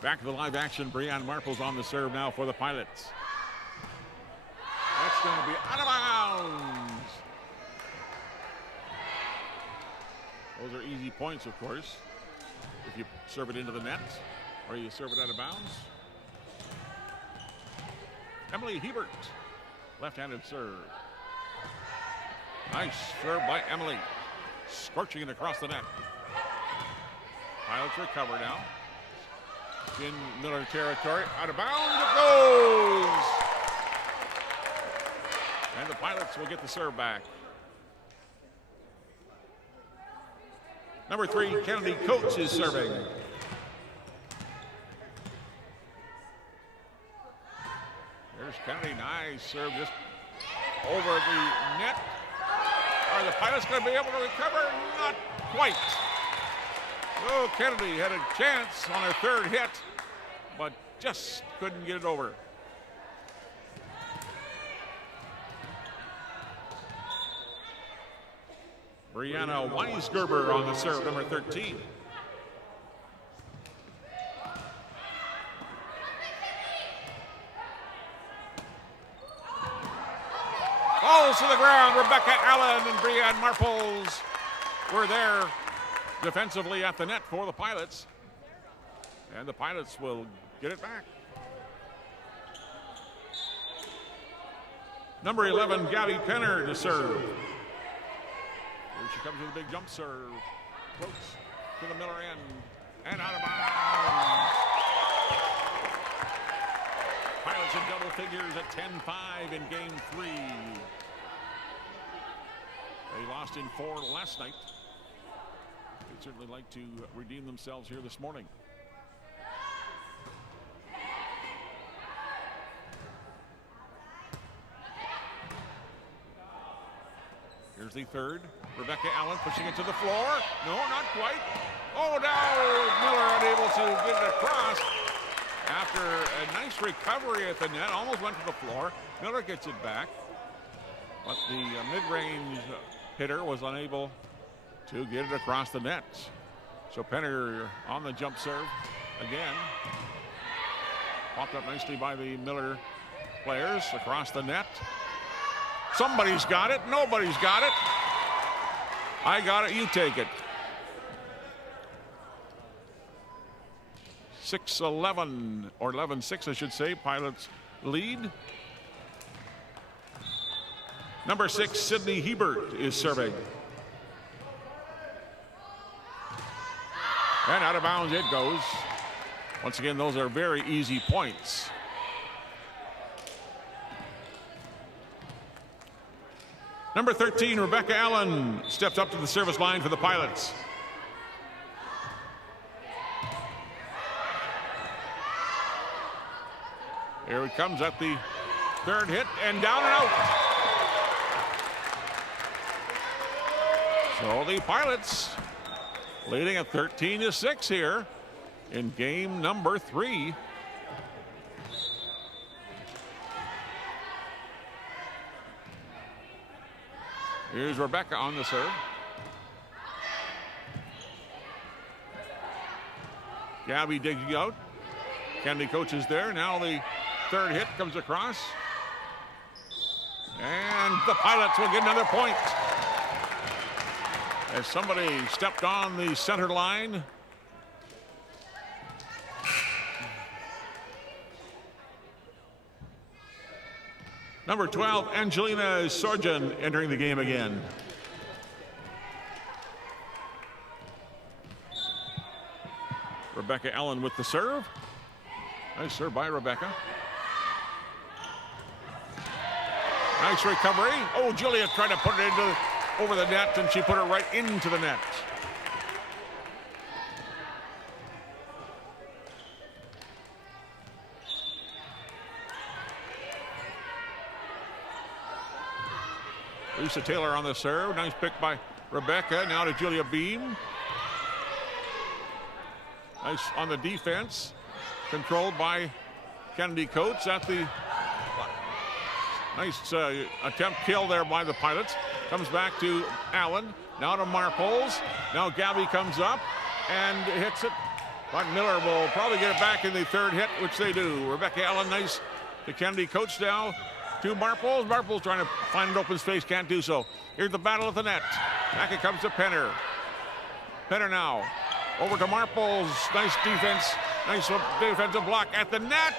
Back to the live action. Brianne Marple's on the serve now for the Pilots. That's going to be out of bounds. Those are easy points, of course, if you serve it into the net or you serve it out of bounds. Emily Hebert, left-handed serve. Nice serve by Emily. Scorching it across the net. Pilots recover now. In Millar territory, out of bounds it goes! And the Pilots will get the serve back. Number 3, Kennedy Coates is serving. There's Kennedy, nice serve just over the net. Are the Pilots going to be able to recover? Not quite. Oh, Kennedy had a chance on her third hit, but just couldn't get it over. Brianna Weisgerber on the serve, number 13. Falls to the ground. Rebecca Allen and Brianne Marples were there defensively at the net for the Pilots. And the Pilots will get it back. Number 11, Gabby Penner to serve. Here she comes with a big jump serve. Close to the Millar end and out of bounds. Pilots in double figures at 10-5 in game 3. They lost in 4 last night. They'd certainly like to redeem themselves here this morning. Here's the third. Rebecca Allen pushing it to the floor. No, not quite. Oh, now Millar unable to get it across. After a nice recovery at the net, almost went to the floor. Millar gets it back. But the mid-range hitter was unable to get it across the net. So Penner on the jump serve again. Popped up nicely by the Millar players across the net. Somebody's got it. Nobody's got it. I got it. You take it. 6-11, or 11-6, I should say. Pilots lead. Number 6, Sydney Hebert is serving. And out of bounds it goes. Once again, those are very easy points. Number 13, Rebecca Allen, steps up to the service line for the Pilots. Here it comes at the third hit and down and out. So the Pilots leading at 13-6 here in game number 3. Here's Rebecca on the serve. Gabby digging out. Kennedy Coates is there. Now the third hit comes across. And the Pilots will get another point. As somebody stepped on the center line. Number 12, Angelina Sorjan entering the game again. Rebecca Allen with the serve. Nice serve by Rebecca. Nice recovery. Oh, Julia tried to put it over the net, and she put it right into the net. Lisa Taylor on the serve. Nice pick by Rebecca. Now to Julia Beam. Nice on the defense. Controlled by Kennedy Coates at the nice attempt kill there by the Pilots. Comes back to Allen. Now to Marples. Now Gabby comes up and hits it. But Millar will probably get it back in the third hit, which they do. Rebecca Allen, nice to Kennedy Coates now. To Marples. Marples trying to find an open space, can't do so. Here's the battle at the net. Back it comes to Penner. Penner now. Over to Marples. Nice defense. Nice defensive block at the net.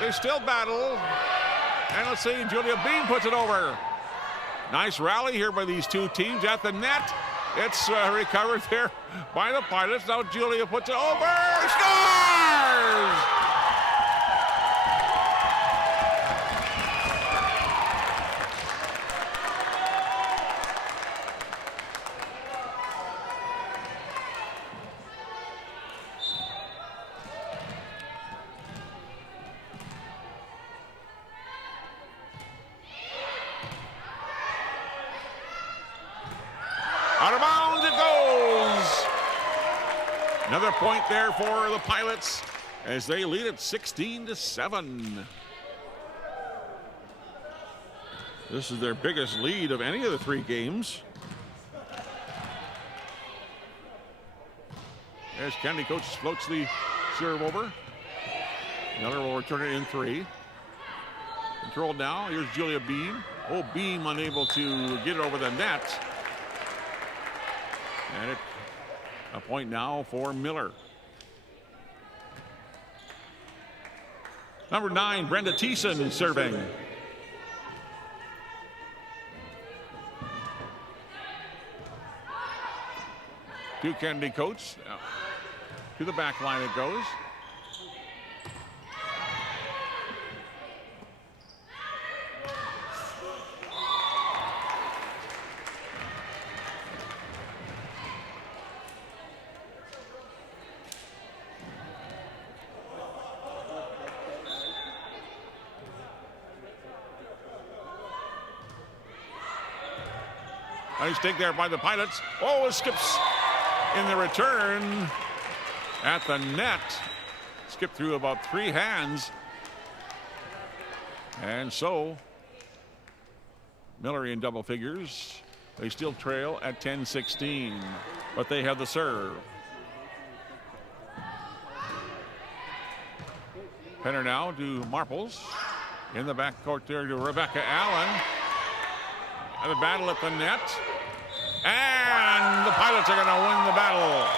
They still battle. And let's see, Julia Beam puts it over. Nice rally here by these two teams at the net. It's recovered there by the Pilots. Now Julia puts it over. Scores! Out of bounds it goes. Another point there for the Pilots as they lead at 16-7. This is their biggest lead of any of the 3 games. As Kennedy Coates floats the serve over. Miller will return it in 3. Controlled now. Here's Julia Beam. Oh, Beam unable to get it over the net. And a point now for Millar. Number 9, Brenda Thiessen serving. To Kennedy Coates. To the back line it goes. Nice dig there by the Pilots. Oh, it skips in the return at the net. Skipped through about 3 hands. And so, Millar in double figures. They still trail at 10-16, but they have the serve. Penner now to Marples. In the backcourt there to Rebecca Allen. And a battle at the net. And the Pilots are going to win the battle.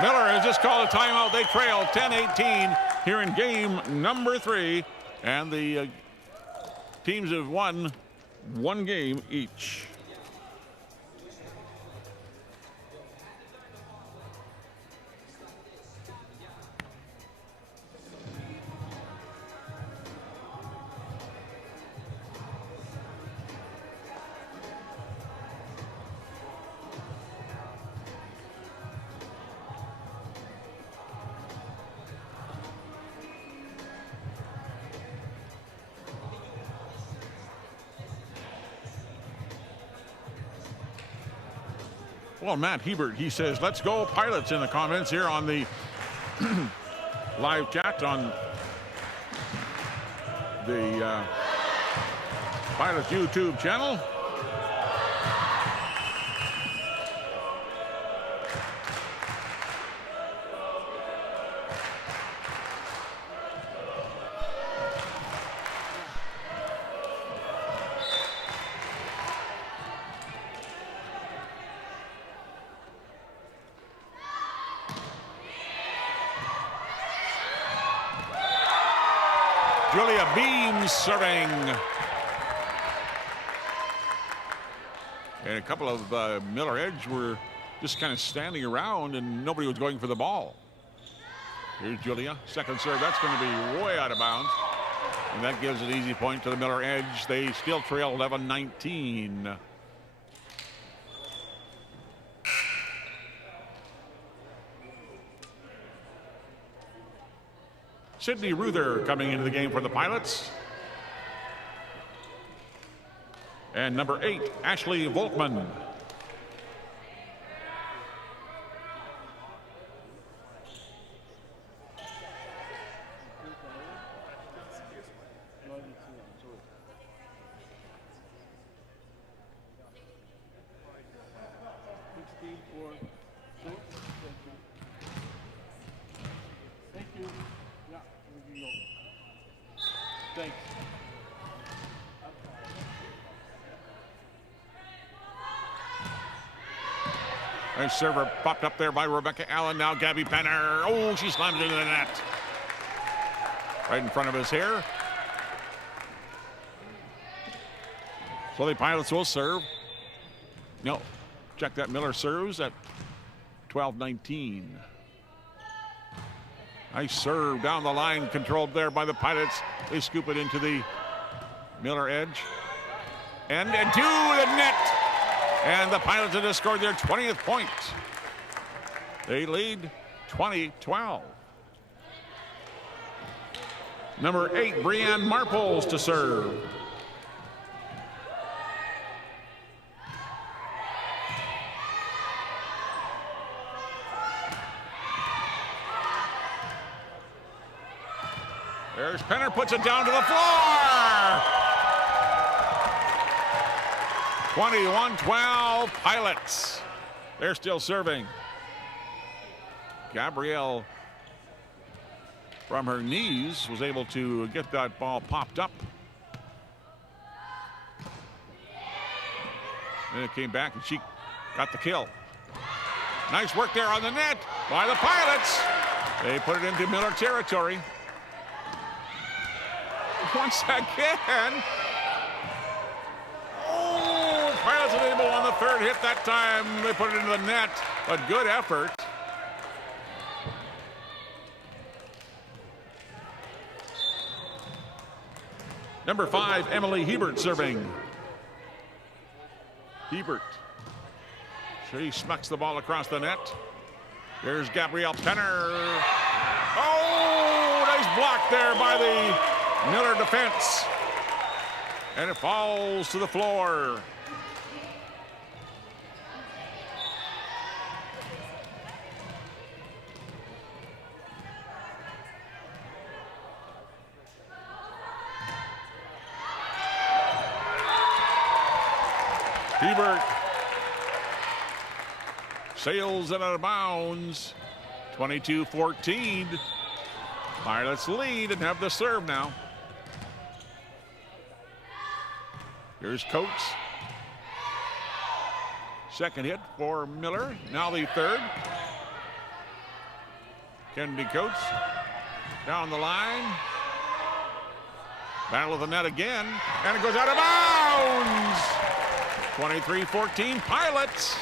Millar has just called a timeout. They trail 10-18 here in game number 3. And the teams have won 1 game each. Well, Matt Hebert, he says, let's go Pilots in the comments here on the live chat on the Pilots YouTube channel. Julia Beam serving. And a couple of Millar Edge were just kind of standing around and nobody was going for the ball. Here's Julia, second serve. That's going to be way out of bounds. And that gives an easy point to the Millar Edge. They still trail 11-19. Sydney Ruther coming into the game for the Pilots. And number 8, Ashley Volkman. Thanks. Nice server popped up there by Rebecca Allen. Now Gabby Penner. Oh, she slams into the net. Right in front of his hair. So the Pilots will serve. No, check that. Millar serves at 12-19. Nice serve down the line, controlled there by the Pilots. They scoop it into the Millar Edge. And to the net. And the Pilots have just scored their 20th point. They lead 20-12. Number 8, Brianne Marples to serve. There's Penner, puts it down to the floor. 21-12 Pilots. They're still serving. Gabrielle, from her knees, was able to get that ball popped up. And it came back and she got the kill. Nice work there on the net by the Pilots. They put it into Millar territory. Once again. Oh, Pilots unable on the third hit that time. They put it into the net, but good effort. Number 5, Emily Hebert serving. Hebert. She smacks the ball across the net. Here's Gabrielle Penner. Oh, nice block there by the Millar defense. And it falls to the floor. Hebert sails it out of bounds. 22-14. Pilots lead and have the serve now. Here's Coates. Second hit for Millar. Now the third. Kennedy Coates down the line. Battle of the net again. And it goes out of bounds. 23-14 Pilots.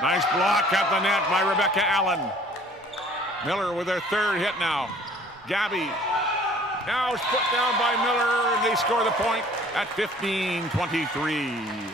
Nice block at the net by Rebecca Allen. Millar with their third hit now. Gabby now is put down by Millar, and they score the point at 15-23.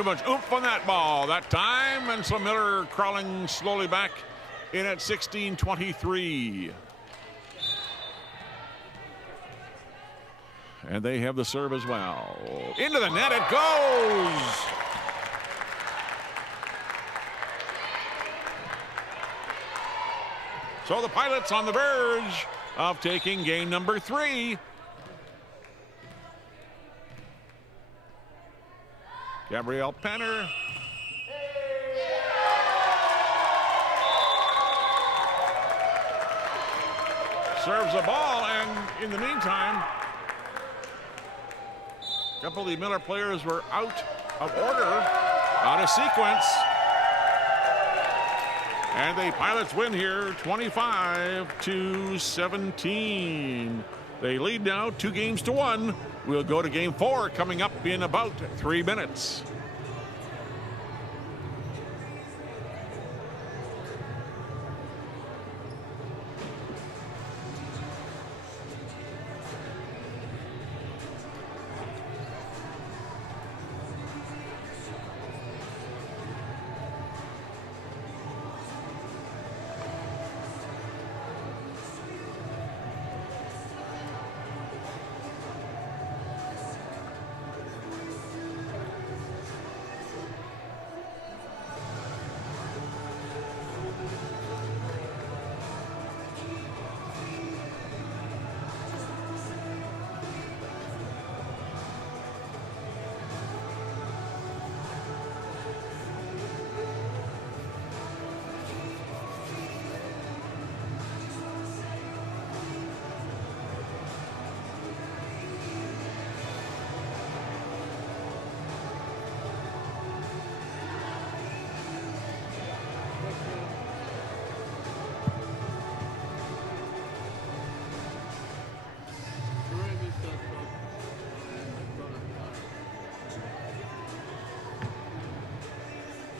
Too much oomph on that ball that time, and so Millar crawling slowly back in at 16-23. And they have the serve as well. Into the net it goes. So the Pilots on the verge of taking game number 3. Gabrielle Penner. Serves the ball, and in the meantime, a couple of the Millar players were out of order, out of sequence. And the Pilots win here 25-17. They lead now 2-1. We'll go to game 4 coming up in about 3 minutes.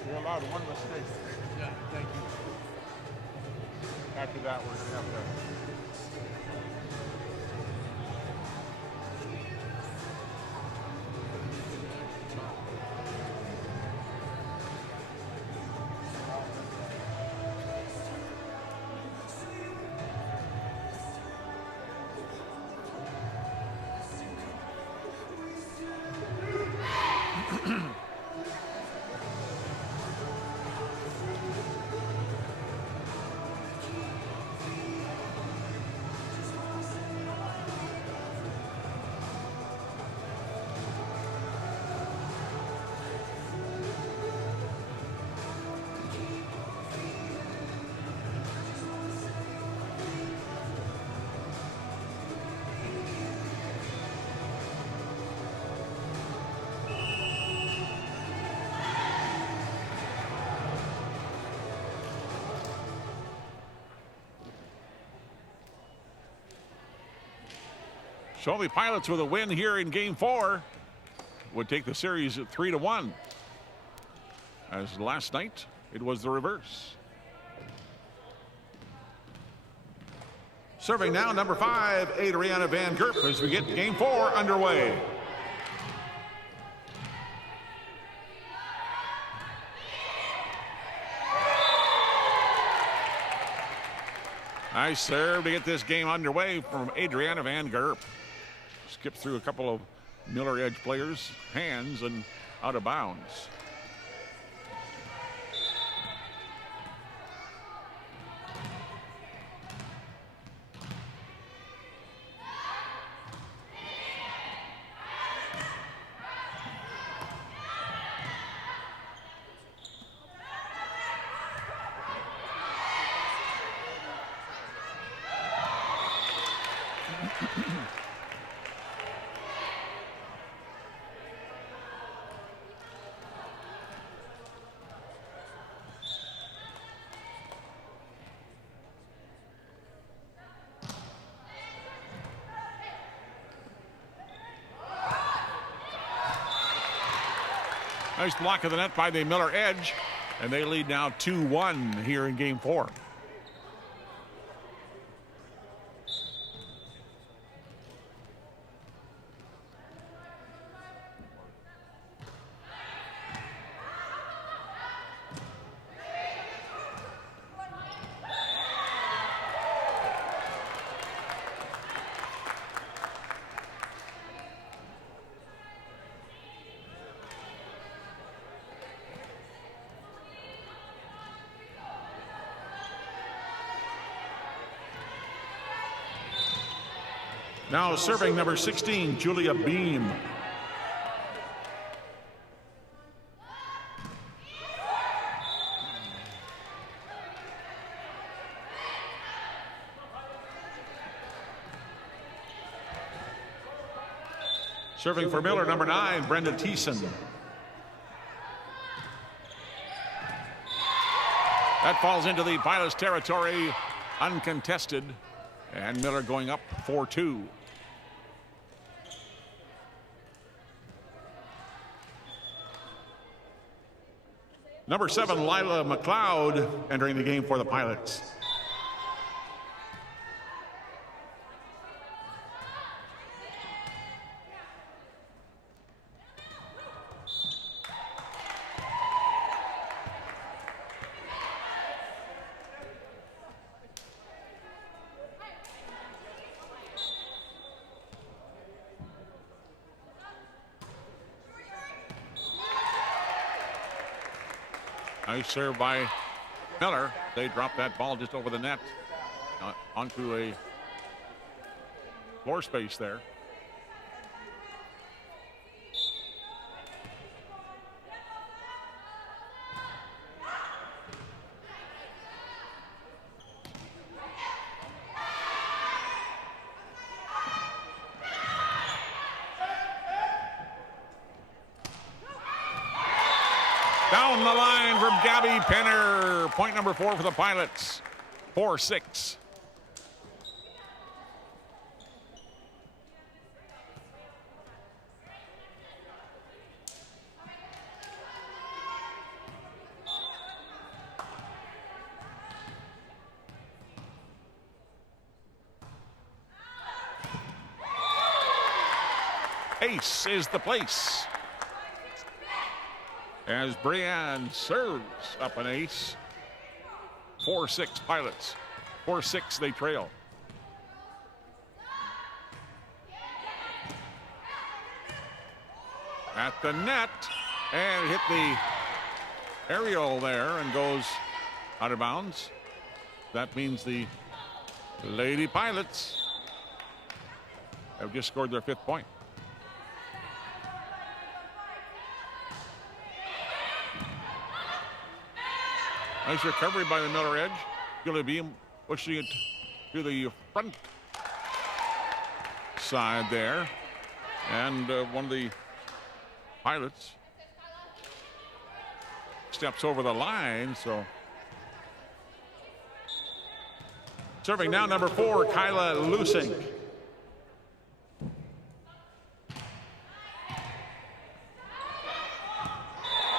You're allowed one mistake. Yeah, thank you. After that, we're going to have to. So the Pilots with a win here in game 4 would take the series at 3-1. As last night, it was the reverse. Serving now, number 5, Adriana Van Gerp, as we get game 4 underway. Nice serve to get this game underway from Adriana Van Gerp. Skipped through a couple of Millar Edge players' hands and out of bounds. Nice block of the net by the Millar Edge, and they lead now 2-1 here in game 4. Now serving number 16, Julia Beam. Serving for Millar, number 9, Brenda Thiessen. That falls into the Pilots' territory, uncontested, and Millar going up 4-2. Number 7, Lila McLeod, entering the game for the Pilots. Nice serve by Millar. They dropped that ball just over the net onto a floor space there. Down the line from Gabby Penner. Point number 4 for the Pilots. 4-6. Ace is the place. As Brienne serves up an ace. 4-6 Pilots. 4-6 they trail. At the net, and hit the aerial there and goes out of bounds. That means the Lady Pilots have just scored their 5th point. Nice recovery by the Millar edge. Julia Beam pushing it to the front side there. And one of the Pilots steps over the line, so. Serving now number 4, Kyla Lusink.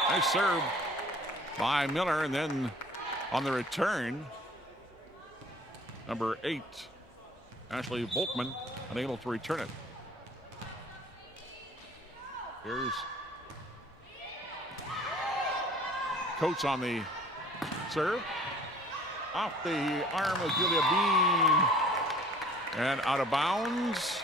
Nice serve by Millar, and then on the return, number 8, Ashley Volkman, unable to return it. Here's Coates on the serve. Off the arm of Julia Beam and out of bounds.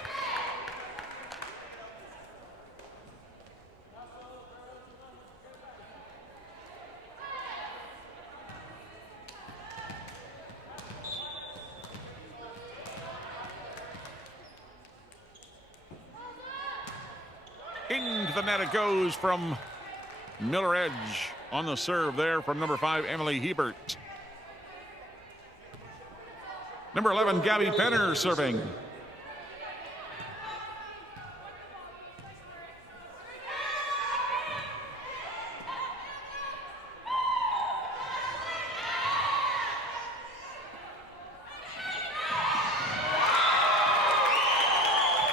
Into the net it goes from Millar edge on the serve there from number 5, Emily Hebert. Number 11, Gabby Penner serving.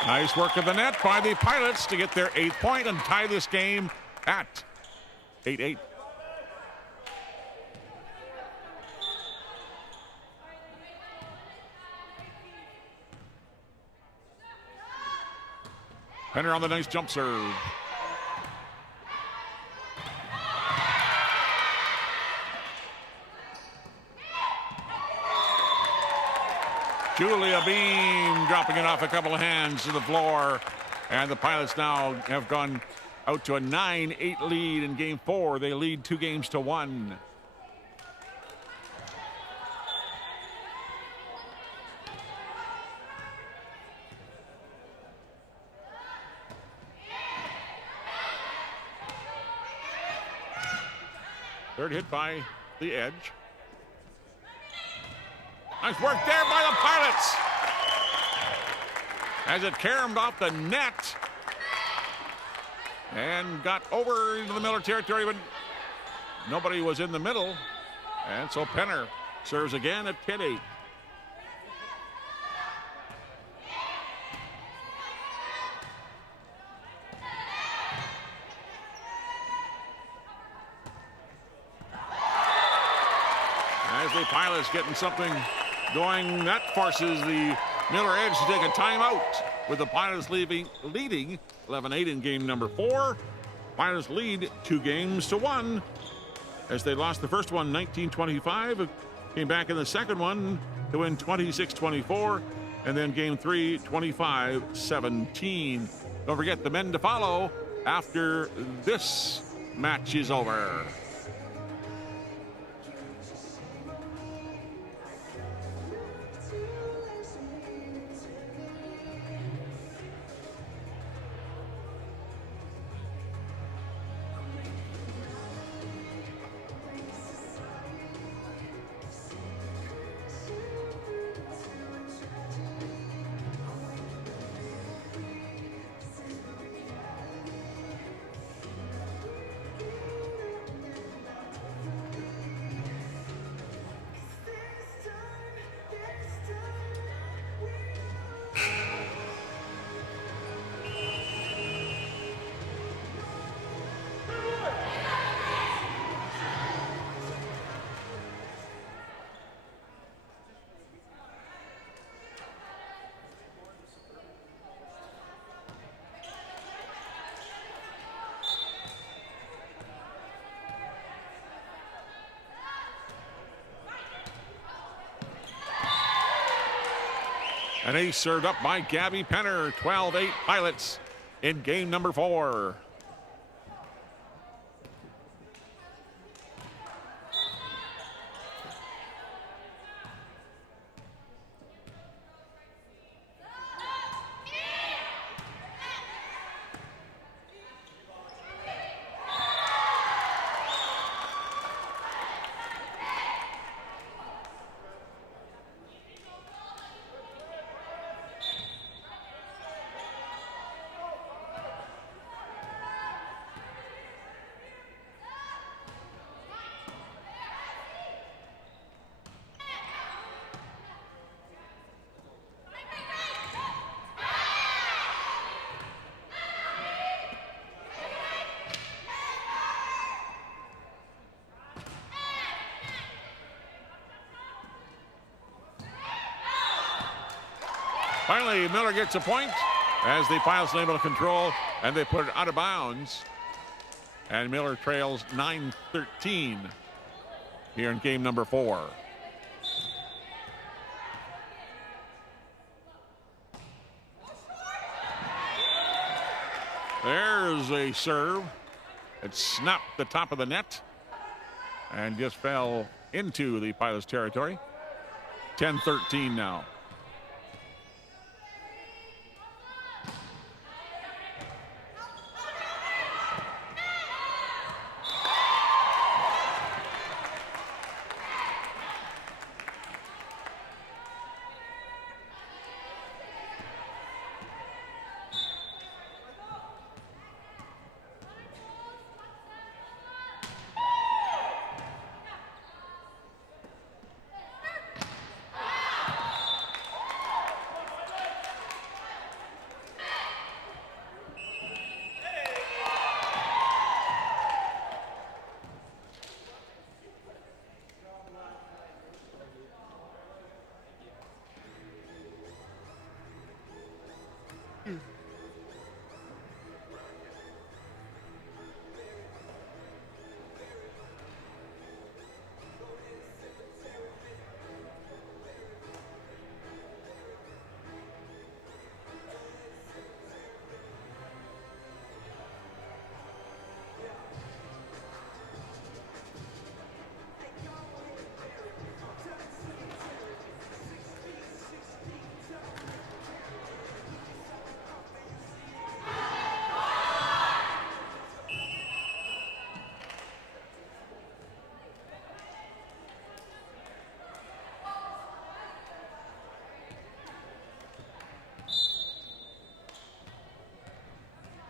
Nice work of the net by the Pilots to get their 8th point and tie this game at 8-8. Penner on the nice jump serve. Julia Beam dropping it off a couple of hands to the floor. And the Pilots now have gone out to a 9-8 lead in game 4. They lead 2-1. Third hit by the edge. Nice work there by the Pilots. As it caromed off the net and got over into the Millar territory, but nobody was in the middle. And so Penner serves again at pin 8. As the Pilots getting something going, that forces the Millar Edge to take a timeout, with the Pilots leading 11-8 in game number 4. Pilots lead 2-1 as they lost the first one 19-25, came back in the second one to win 26-24, and then game 3 25-17. Don't forget the men to follow after this match is over. An ace served up by Gabby Penner. 12-8 Pilots in game number 4. Finally, Millar gets a point as the Pilots are able to control, and they put it out of bounds. And Millar trails 9-13 here in game number 4. There's a serve. It snapped the top of the net and just fell into the Pilots' territory. 10-13 now.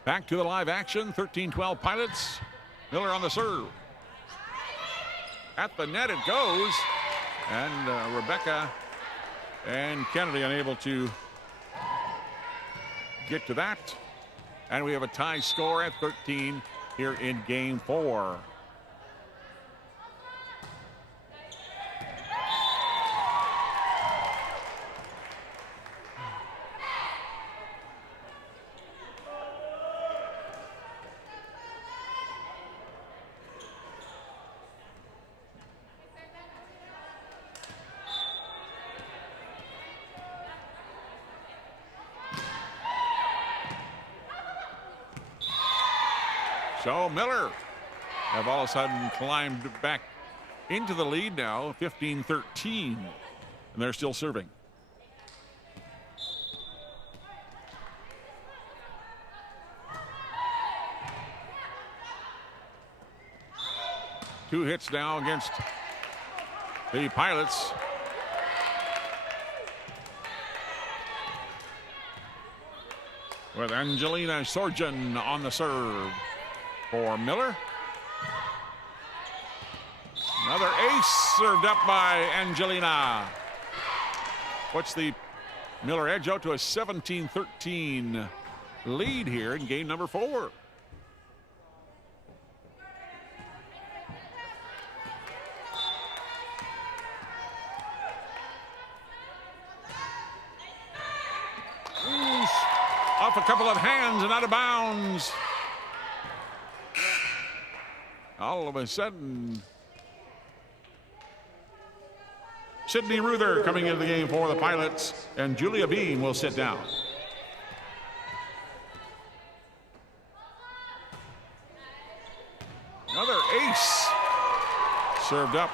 Back to the live action. 13-12 Pilots. Millar on the serve. At the net it goes. And Rebecca and Kennedy unable to get to that. And we have a tie score at 13 here in game 4. So Millar have all of a sudden climbed back into the lead now, 15-13, and they're still serving. Two hits now against the Pilots. With Angelina Sorgen on the serve. For Millar. Another ace served up by Angelina. Puts the Millar edge out to a 17-13 lead here in game number 4. Off a couple of hands and out of bounds. All of a sudden, Sydney Ruther coming into the game for the Pilots, and Julia Beam will sit down. Another ace served up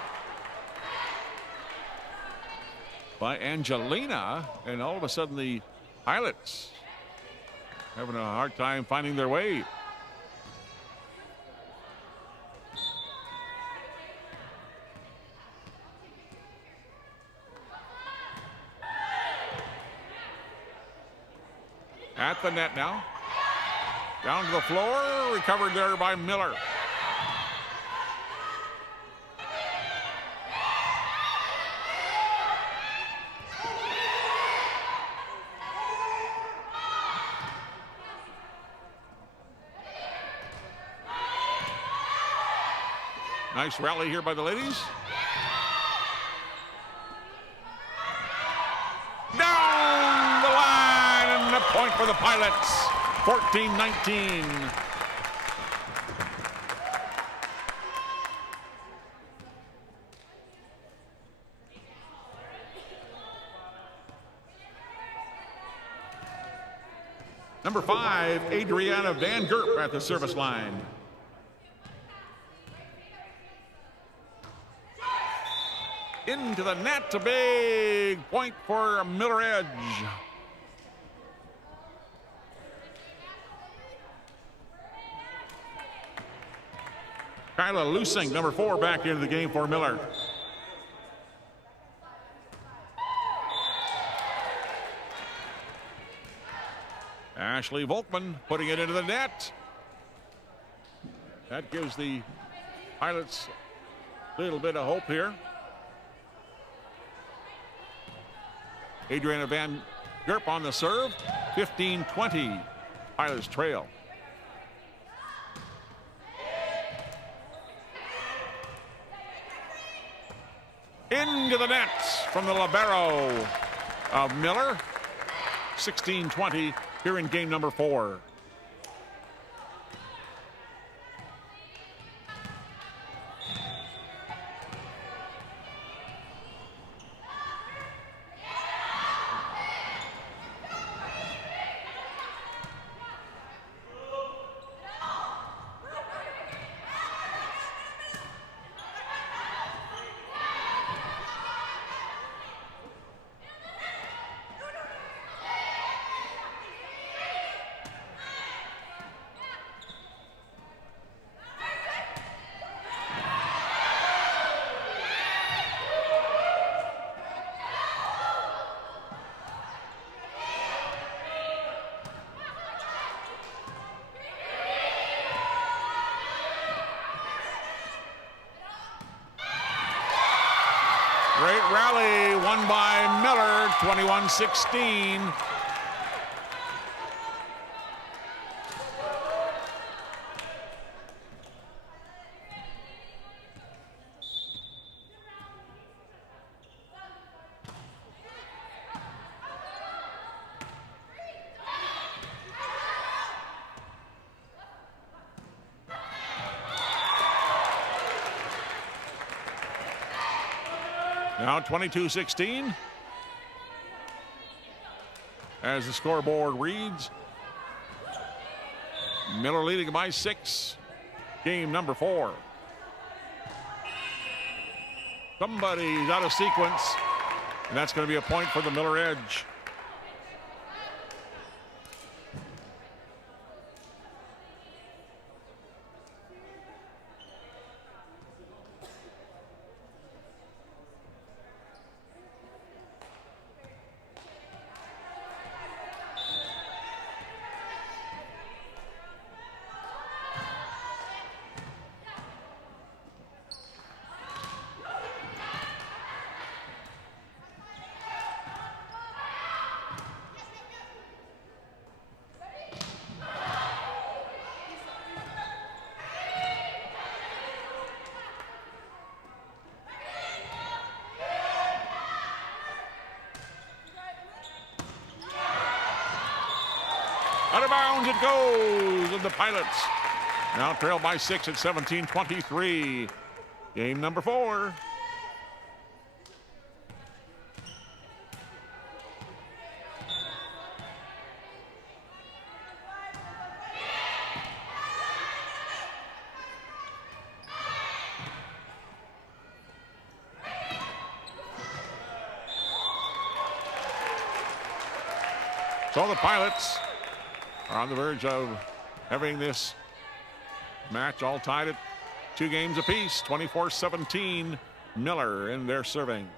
by Angelina, and all of a sudden the Pilots having a hard time finding their way. At the net now. Down to the floor. Recovered there by Millar. Nice rally here by the ladies. Down the line, and a point for the Pilots. 14-19. Number 5, Adriana Van Gerp at the service line. Into the net, a big point for Millar Edge. Kyla Lusing, number 4, back into the game for Millar. Ashley Volkman putting it into the net. That gives the Pilots a little bit of hope here. Adriana Van Gerp on the serve. 15-20. Pilots trail. Into the net from the libero of Millar. 16-20 here in game number 4. rally won by Millar, 21-16. Now 22-16 as the scoreboard reads. Millar leading by 6. Game number 4. Somebody's out of sequence, and that's going to be a point for the Millar Edge. Out of bounds it goes, and the Pilots now trail by 6 at 17-23. Game number 4. So the Pilots are on the verge of having this match all tied at 2 games apiece. 24-17, Millar in their serving.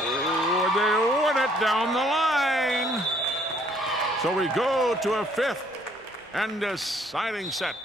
Oh, they win it down the line. So we go to a 5th and deciding set.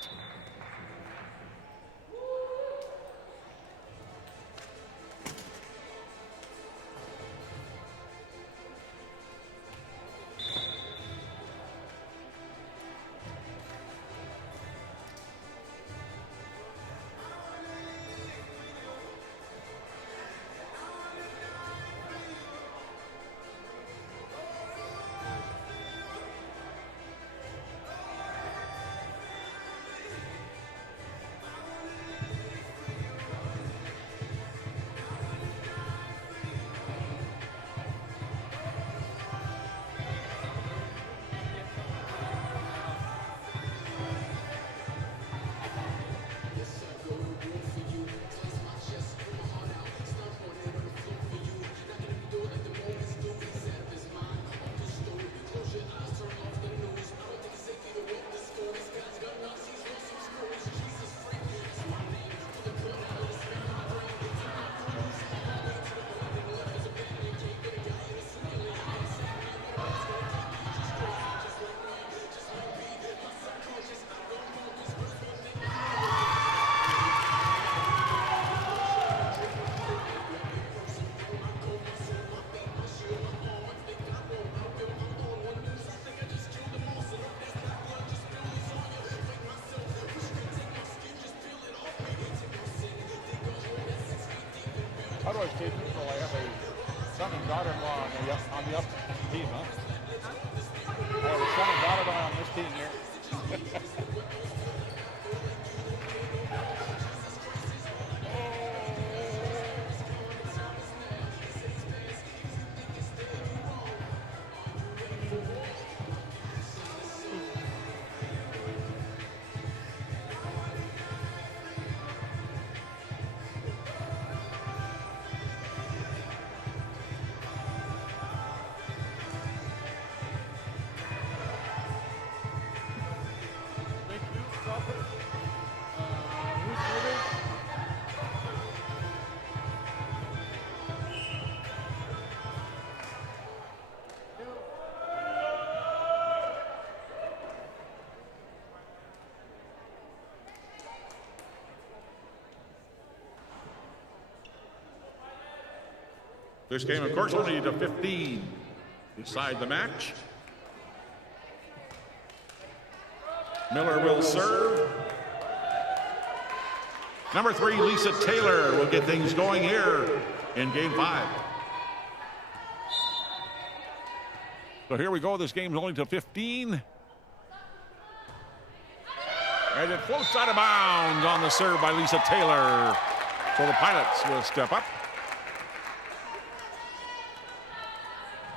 How do I stay neutral? I have a son and daughter-in-law on the up team, huh? I have a son and daughter-in-law on this team here. This game, of course, only to 15 decide the match. Miller will serve. Number 3, Lisa Taylor, will get things going here in game 5. So here we go. This game's only to 15. And it floats out of bounds on the serve by Lisa Taylor. So the Pilots will step up.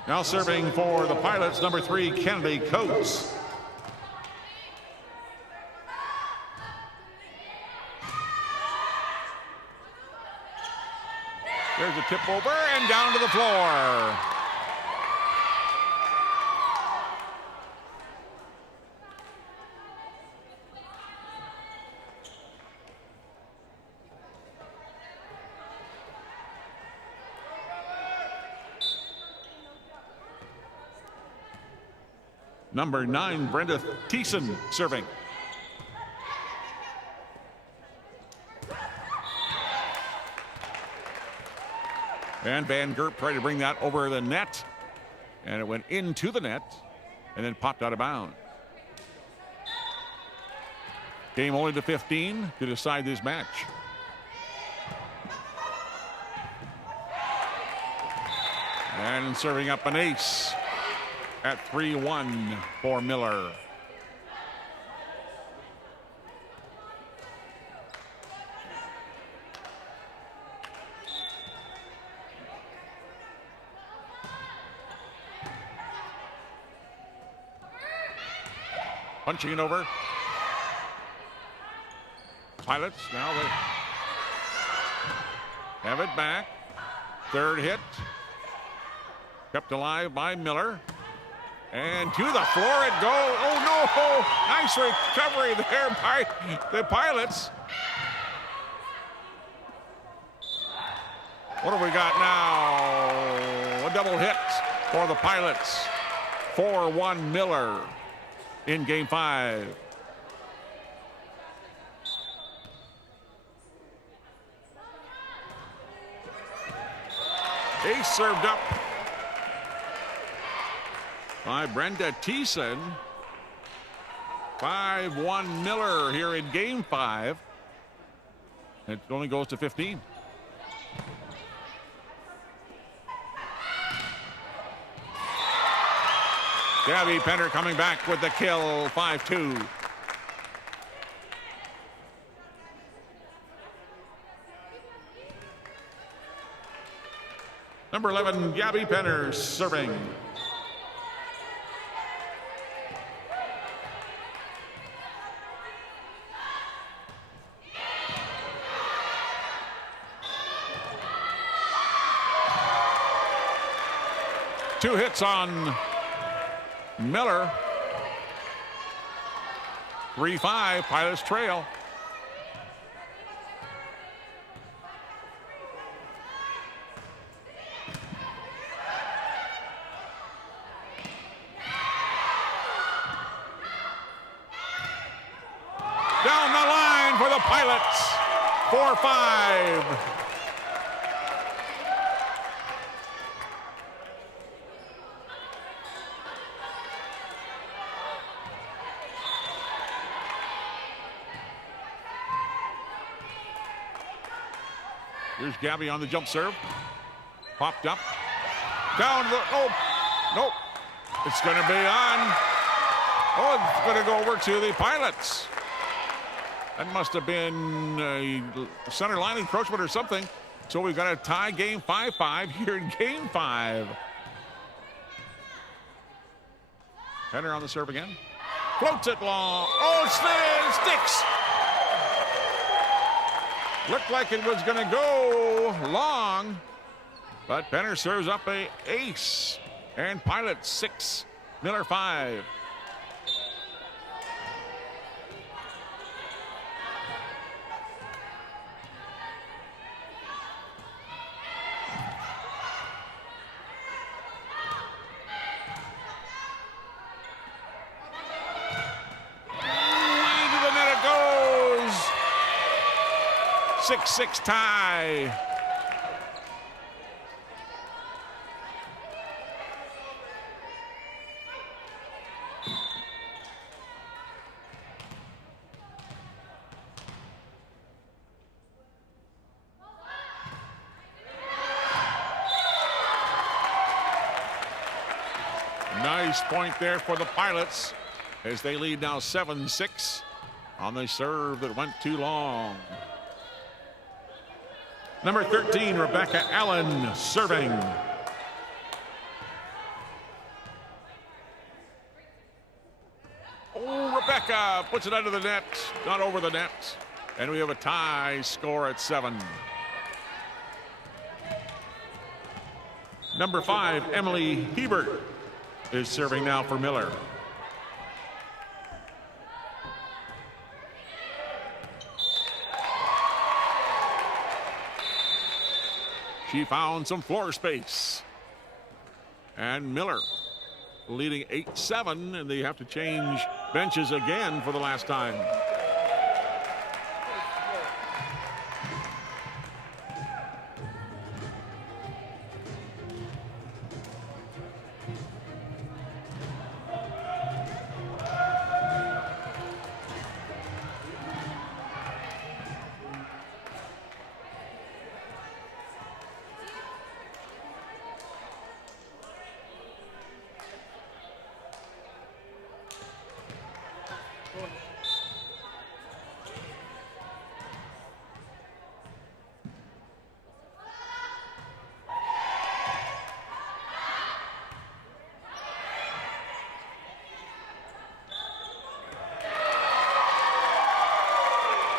Now serving for the Pilots, number 3, Kennedy Coates. There's a tip over and down to the floor. Number 9, Brenda Thiessen serving. And Van Gerp tried to bring that over the net. And it went into the net and then popped out of bounds. Game only to 15 to decide this match. And serving up an ace at 3-1 for Millar. Punching it over. Pilots, now they have it back. Third hit. Kept alive by Millar. And to the floor it goes. Oh no! Nice recovery there by the Pilots. What have we got now? A double hit for the Pilots. 4-1 Millar in game 5. Ace served up by Brenda Thiessen. 5-1 Millar here in game 5. It only goes to 15. Gabby Penner coming back with the kill, 5-2. Number 11, Gabby Penner serving. Two hits on Millar. 3-5, Pilots trail. Down the line for the Pilots. 4-5. Here's Gabby on the jump serve. Popped up. Down the, oh, nope. It's going to be on. Oh, it's going to go over to the Pilots. That must have been a center line encroachment or something. So we've got a tie game 5-5 here in game 5. Penner on the serve again. Floats it long. Oh, it sticks. Looked like it was going to go long, but Penner serves up a ace. And Pilots 6, Millar 5. Into the net it goes. 6-6 tie. Nice point there for the Pilots as they lead now 7-6 on the serve that went too long. Number 13, Rebecca Allen serving. Oh, Rebecca puts it under the net, not over the net. And we have a tie score at 7. Number 5, Emily Hebert is serving now for Millar. She found some floor space. And Millar leading 8-7, and they have to change benches again for the last time.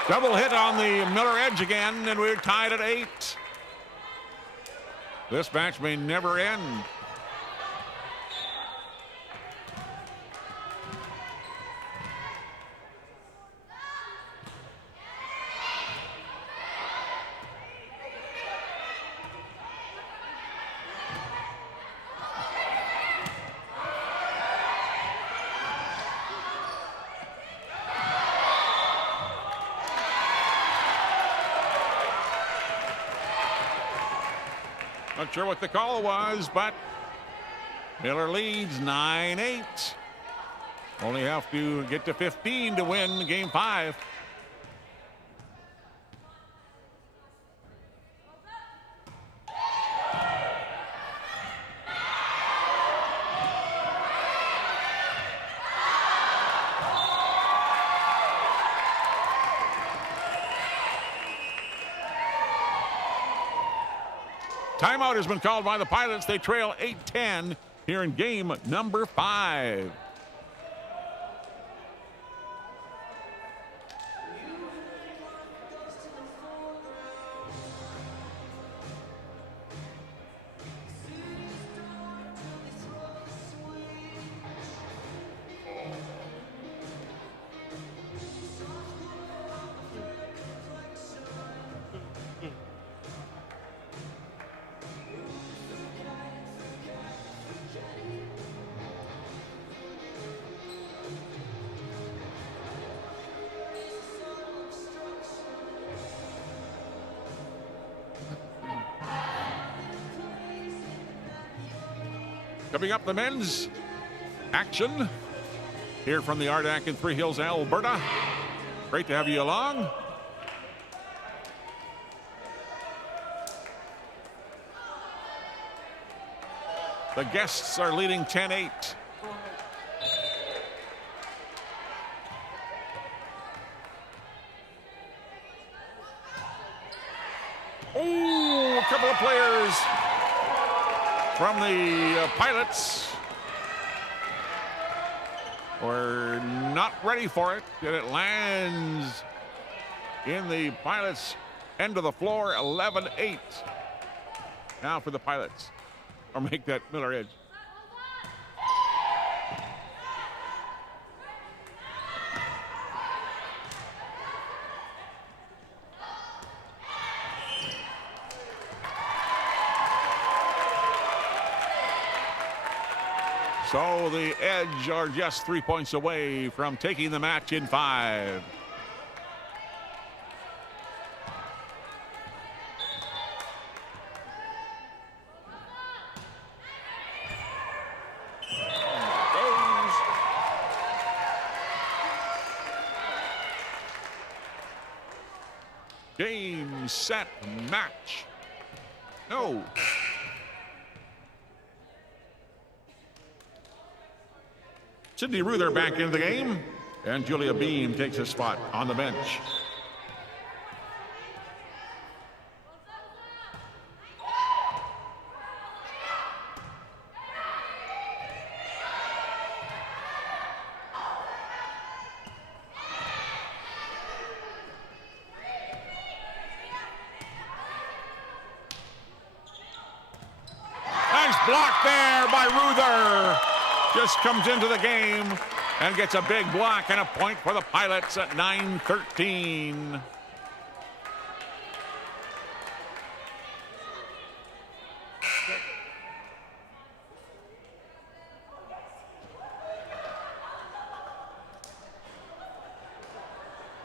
Double hit on the Millar edge again, and we're tied at 8. This match may never end. Not sure what the call was, but Millar leads 9-8. Only have to get to 15 to win game 5. Timeout has been called by the Pilots. They trail 8-10 here in game number 5. Coming up, the men's action here from the Ardac in Three Hills, Alberta. Great to have you along. The guests are leading 10-8. Oh, a couple of players from the Pilots were not ready for it, and it lands in the Pilots' end of the floor, 11-8. Now for the Pilots, or make that Millar edge. So the Edge are just 3 points away from taking the match in 5. Game, set, match. No. Sydney Ruther back into the game, and Julia Beam takes a spot on the bench. Nice block there by Ruther. Just comes into the game and gets a big block and a point for the Pilots at 9-13.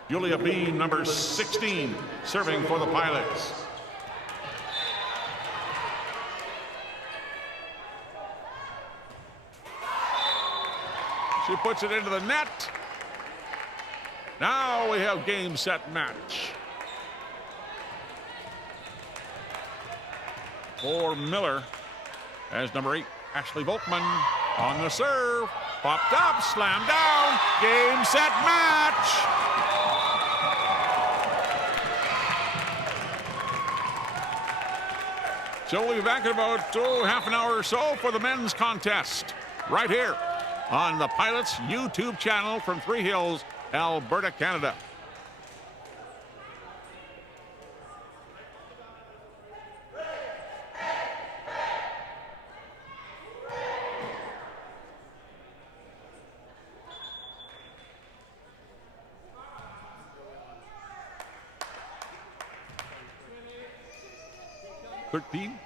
Julia Beam, number 16, serving for the Pilots. She puts it into the net. Now we have game, set, match. For Millar, as number 8, Ashley Volkman on the serve. Popped up, slammed down. Game, set, match. So we'll be back in about half an hour or so for the men's contest right here on the Pilots YouTube channel from Three Hills, Alberta, Canada. Thirteen.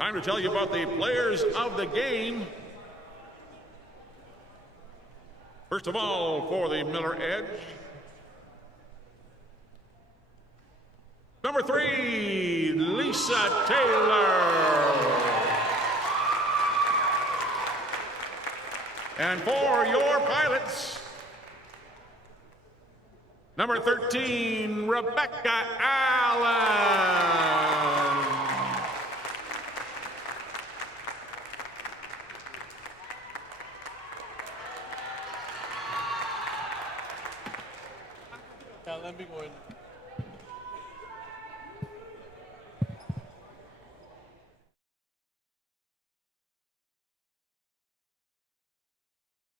Time to tell you about the players of the game. First of all, for the Millar Edge, number 3, Lisa Taylor. And for your Pilots, number 13, Rebecca Allen. Yeah, let me go in.